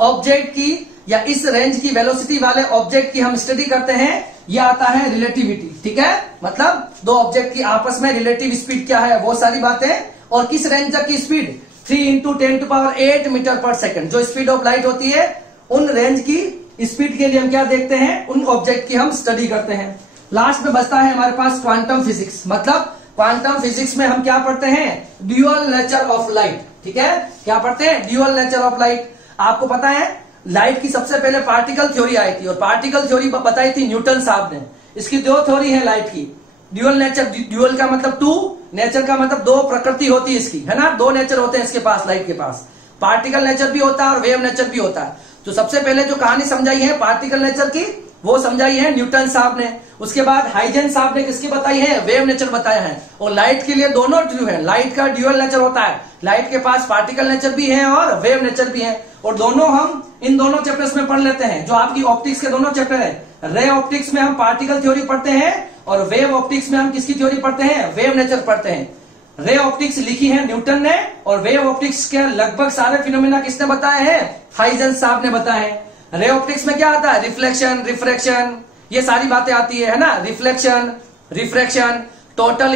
ऑब्जेक्ट की या इस रेंज की वेलोसिटी वाले ऑब्जेक्ट की हम स्टडी करते हैं, यह आता है रिलेटिविटी, ठीक है। मतलब 2 ऑब्जेक्ट की आपस में रिलेटिव स्पीड क्या है, वो सारी बातें, और किस रेंज तक की स्पीड, 3 × 10⁸ मीटर पर सेकंड। जो स्पीड ऑफ लाइट होती है उन रेंज की स्पीड के लिए हम क्या देखते हैं, उन ऑब्जेक्ट की हम स्टडी करते हैं। लास्ट में बचता है हमारे पास क्वांटम फिजिक्स। मतलब क्वांटम फिजिक्स में हम क्या पढ़ते हैं, ड्यूअल नेचर ऑफ लाइट। ठीक है, क्या पढ़ते हैं, ड्यूअल नेचर ऑफ लाइट। आपको पता है लाइट की सबसे पहले पार्टिकल थ्योरी आई थी, और पार्टिकल थ्योरी बताई थी न्यूटन साहब ने। इसकी दो थ्योरी है लाइट की, ड्यूअल नेचर, ड्यूअल का मतलब टू, नेचर का मतलब दो प्रकृति होती है इसकी, है ना, दो नेचर होते हैं इसके पास, लाइट के पास। पार्टिकल नेचर भी होता है और वेव नेचर भी होता है। तो सबसे पहले जो कहानी समझाई है पार्टिकल नेचर की, वो समझाई है न्यूटन साहब ने। उसके बाद हाइजेंस साहब ने किसकी बताई है, वेव नेचर बताया है। और लाइट के लिए दोनों ट्रू है, लाइट का ड्यूअल नेचर होता है, लाइट के पास पार्टिकल नेचर भी है और वेव नेचर भी है। और दोनों हम इन दोनों चैप्टर्स में पढ़ लेते हैं, जो आपकी ऑप्टिक्स के दोनों चैप्टर है। रे ऑप्टिक्स में हम पार्टिकल थ्योरी पढ़ते हैं, और वेव ऑप्टिक्स में हम किसकी थ्योरी पढ़ते हैं, वेव नेचर पढ़ते हैं। रे ऑप्टिक्स लिखी है न्यूटन ने, और वेव ऑप्टिक्स के लगभग सारे फिनोमेना किसने बताए हैं, हाइजेंस साहब ने बताए हैं। रे ऑप्टिक्स में क्या आता है, रिफ्लेक्शन, रिफ्रैक्शन, ये सारी बातें आती है ना, reflection, refraction, total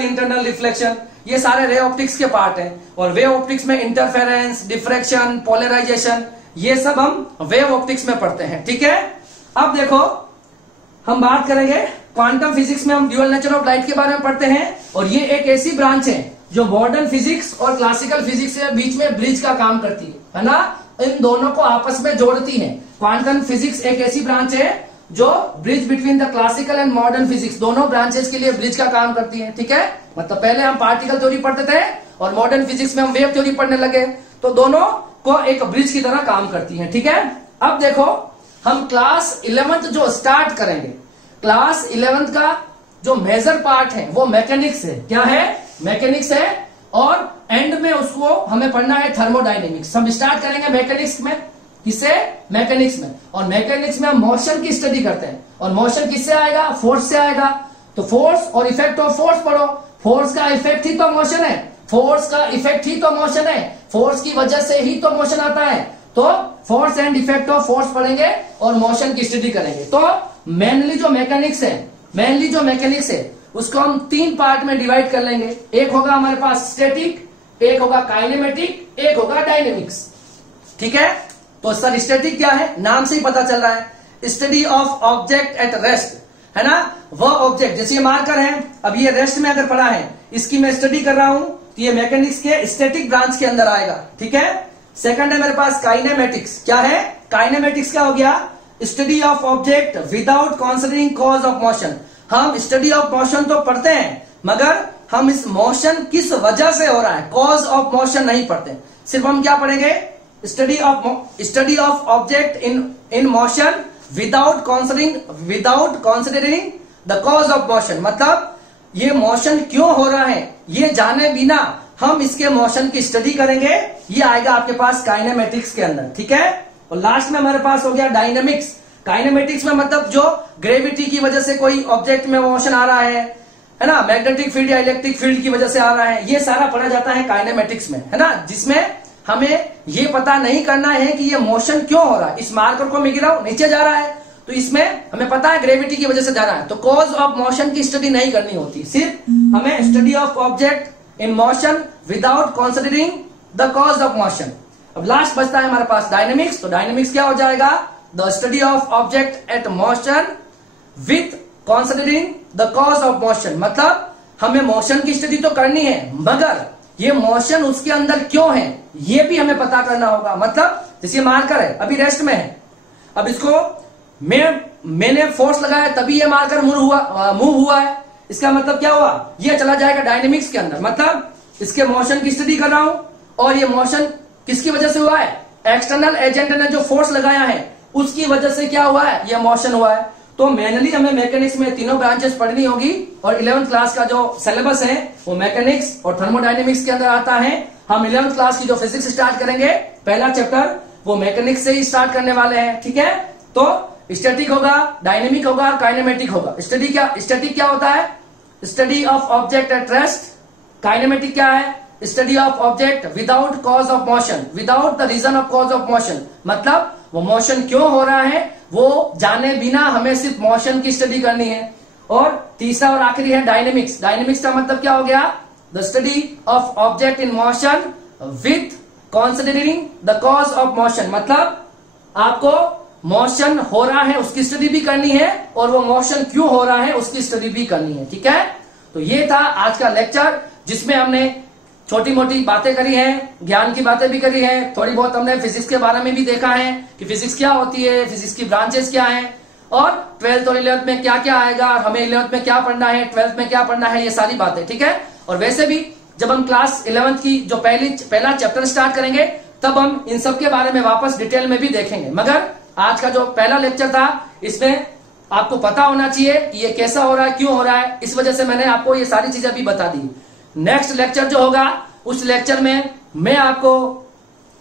internal reflection, ये सारे रे ऑप्टिक्स के पार्ट हैं। और वेव ऑप्टिक्स में इंटरफेरेंस, डिफ्रैक्शन, पोलराइजेशन, ये सब हम वेव ऑप्टिक्स में पढ़ते हैं। ठीक है, अब देखो हम बात करेंगे क्वांटम फिजिक्स में हम ड्यूअल नेचर ऑफ लाइट के बारे में पढ़ते हैं। और ये एक ऐसी ब्रांच है जो मॉडर्न फिजिक्स और क्लासिकल फिजिक्स के बीच में ब्रिज का काम करती है ना, इन दोनों को आपस में जोड़ती है। क्वांटम फिजिक्स एक ऐसी ब्रांच है जो bridge between the classical and modern physics, दोनों ब्रांचेस के लिए ब्रिज का काम करती है। ठीक है, मतलब पहले हम पार्टिकल थ्योरी पढ़ते थे और मॉडर्न फिजिक्स में हम वेव थ्योरी पढ़ने लगे, तो दोनों को एक ब्रिज की तरह काम करती है। ठीक है, अब देखो हम क्लास 11th जो स्टार्ट करेंगे, क्लास 11th का जो मेजर पार्ट है वो मैकेनिक्स है। क्या है, मैकेनिक्स है। और एंड में उसको हमें पढ़ना है थर्मोडायनेमिक्स। हम स्टार्ट करेंगे मैकेनिक्स में, किससे, मैकेनिक्स में। और मैकेनिक्स में हम मोशन की स्टडी करते हैं, और मोशन किससे आएगा, फोर्स से आएगा। तो फोर्स और इफेक्ट ऑफ फोर्स पढ़ो। फोर्स का इफेक्ट ही तो मोशन है, फोर्स का इफेक्ट ही तो मोशन है, फोर्स की वजह से ही तो मोशन आता है। तो force and effect of force पढ़ेंगे और मोशन की स्टडी करेंगे। तो मेनली जो मैकेनिक्स है उसको हम तीन पार्ट में डिवाइड कर लेंगे। एक होगा हमारे पास स्टैटिक, एक होगा काइनेमेटिक, एक होगा डायनेमिक्स। ठीक है, तो सर स्टैटिक क्या है, नाम से ही पता चल रहा है, study of object at rest, है ना। वह ऑब्जेक्ट, जैसे ये मार्कर है, अब ये रेस्ट में अगर पड़ा है, इसकी मैं स्टडी कर रहा हूं, तो ये मैकेनिक्स के स्टैटिक ब्रांच के अंदर आएगा। ठीक है, सेकंड है मेरे पास काइनेमेटिक्स। क्या है, काइनेमेटिक्स क्या हो गया, study of object without considering cause of motion. हम स्टडी ऑफ मोशन तो पढ़ते हैं, मगर हम इस मोशन किस वजह से हो रहा है, कॉज ऑफ मोशन नहीं पढ़ते। सिर्फ हम क्या पढ़ेंगे, study of object in motion without considering the cause of motion. मतलब ये मोशन क्यों हो रहा है ये जाने बिना हम इसके मोशन की स्टडी करेंगे, ये आएगा आपके पास काइनेमेटिक्स के अंदर। ठीक है, और लास्ट में हमारे पास हो गया डायनेमिक्स। काइनेमेटिक्स में मतलब जो ग्रेविटी की वजह से कोई ऑब्जेक्ट में मोशन आ रहा है ना, मैग्नेटिक फील्ड या इलेक्ट्रिक फील्ड की वजह से आ रहा है, ये सारा पढ़ा जाता है काइनेमेटिक्स में, है ना। जिसमें हमें ये पता नहीं करना है कि ये मोशन क्यों हो रहा है। इस मार्कर को मैं गिराऊं, नीचे जा रहा है, तो इसमें हमें पता है ग्रेविटी की वजह से जा रहा है, तो कॉज ऑफ मोशन की स्टडी नहीं करनी होती। सिर्फ हमें study of object in motion without considering the cause of motion. अब लास्ट बचता है हमारे पास डायनेमिक्स। तो डायनेमिक्स क्या हो जाएगा, the study of object eight motion with considering the cause of motion. मतलब हमें मोशन की स्टडी तो करनी है, मगर ये मोशन उसके अंदर क्यों है ये भी हमें पता करना होगा। मतलब जैसे मार्कर है, अभी रेस्ट में है, अब इसको मैंने फोर्स लगाया तभी ये मार्कर मूव हुआ है, इसका मतलब क्या हुआ, ये चला जाएगा डायनेमिक्स के अंदर। मतलब इसके मोशन की स्टडी कर रहा हूं, और ये मोशन किसकी वजह से हुआ है, एक्सटर्नल एजेंट ने जो फोर्स लगाया है उसकी वजह से क्या हुआ है, ये मोशन हुआ है। तो मेनली हमें मैकेनिक्स में तीनों ब्रांचेस पढ़नी होगी, और 11th क्लास का जो सिलेबस है वो मैकेनिक्स और थर्मोडायनेमिक्स के अंदर आता है। हम 11th क्लास की जो फिजिक्स स्टार्ट करेंगे, पहला चैप्टर वो मैकेनिक्स से ही स्टार्ट करने वाले हैं। ठीक है, तो स्टैटिक होगा, डायनेमिक होगा और काइनेमेटिक होगा। स्टैटिक क्या होता है, study of object at rest. Kinematic क्या है, study of object without cause of motion, without the reason of cause of motion. मतलब वो मोशन क्यों हो रहा है वो जाने बिना हमें सिर्फ मोशन की स्टडी करनी है। और तीसरा और आखिरी है डायनेमिक्स। डायनेमिक्स का मतलब क्या हो गया, the study of object in motion with considering the cause of motion. मतलब आपको मोशन हो रहा है उसकी स्टडी भी करनी है और वो मोशन क्यों हो रहा है उसकी स्टडी भी करनी है। ठीक है, तो ये था आज का लेक्चर जिसमें हमने छोटी मोटी बातें करी हैं, ज्ञान की बातें भी करी हैं, थोड़ी बहुत हमने फिजिक्स के बारे में भी देखा है कि फिजिक्स क्या होती है, फिजिक्स की ब्रांचेस क्या हैं, और 12th और 11th में क्या क्या आएगा, और हमें 11th में क्या पढ़ना है, 12th में क्या पढ़ना है, ये सारी बातें। ठीक है, और वैसे भी जब हम क्लास 11th की जो पहला चैप्टर स्टार्ट करेंगे तब हम इन सब के बारे में वापस डिटेल में भी देखेंगे, मगर आज का जो पहला लेक्चर था इसमें आपको पता होना चाहिए कि ये कैसा हो रहा है, क्यों हो रहा है, इस वजह से मैंने आपको ये सारी चीजें भी बता दी। नेक्स्ट लेक्चर जो होगा उस लेक्चर में मैं आपको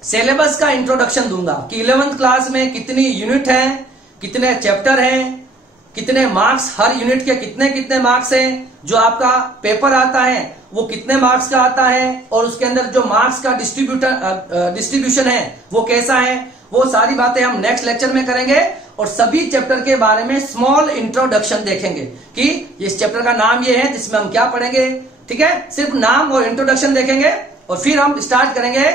सिलेबस का इंट्रोडक्शन दूंगा कि 11th क्लास में कितनी यूनिट है, कितने चैप्टर हैं, कितने मार्क्स, हर यूनिट के कितने कितने मार्क्स हैं, जो आपका पेपर आता है वो कितने मार्क्स का आता है, और उसके अंदर जो मार्क्स का डिस्ट्रीब्यूशन है वो कैसा है, वो सारी बातें हम नेक्स्ट लेक्चर में करेंगे। और सभी चैप्टर के बारे में स्मॉल इंट्रोडक्शन देखेंगे कि इस चैप्टर का नाम ये है जिसमें हम क्या पढ़ेंगे। ठीक है, सिर्फ नाम और इंट्रोडक्शन देखेंगे और फिर हम स्टार्ट करेंगे।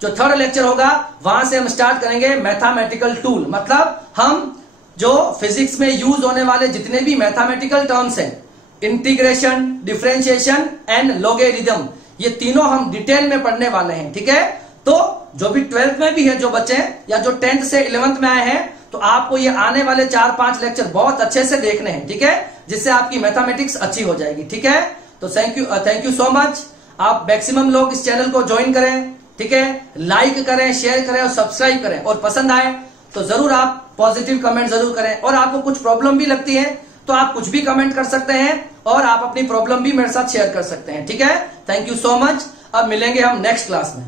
जो थर्ड लेक्चर होगा वहां से हम स्टार्ट करेंगे मैथमेटिकल टूल, मतलब हम जो फिजिक्स में यूज होने वाले जितने भी मैथमेटिकल टर्म्स हैं, इंटीग्रेशन, डिफरेंशिएशन एंड लॉगरिथम, ये तीनों हम डिटेल में पढ़ने वाले हैं। ठीक है, तो जो भी 12th में भी है जो बच्चे या जो 10th से 11th में आए हैं, तो आपको ये आने वाले 4-5 लेक्चर बहुत अच्छे से देखने हैं। ठीक है, जिससे आपकी मैथमेटिक्स अच्छी हो जाएगी। ठीक है, तो थैंक यू सो मच। आप मैक्सिमम लोग इस चैनल को ज्वाइन करें। ठीक है, लाइक करें, शेयर करें और सब्सक्राइब करें, और पसंद आए तो जरूर आप पॉजिटिव कमेंट जरूर करें, और आपको कुछ प्रॉब्लम भी लगती है तो आप कुछ भी कमेंट कर सकते हैं और आप अपनी प्रॉब्लम भी मेरे साथ शेयर कर सकते हैं। ठीक है, थैंक यू सो मच। अब मिलेंगे हम नेक्स्ट क्लास में।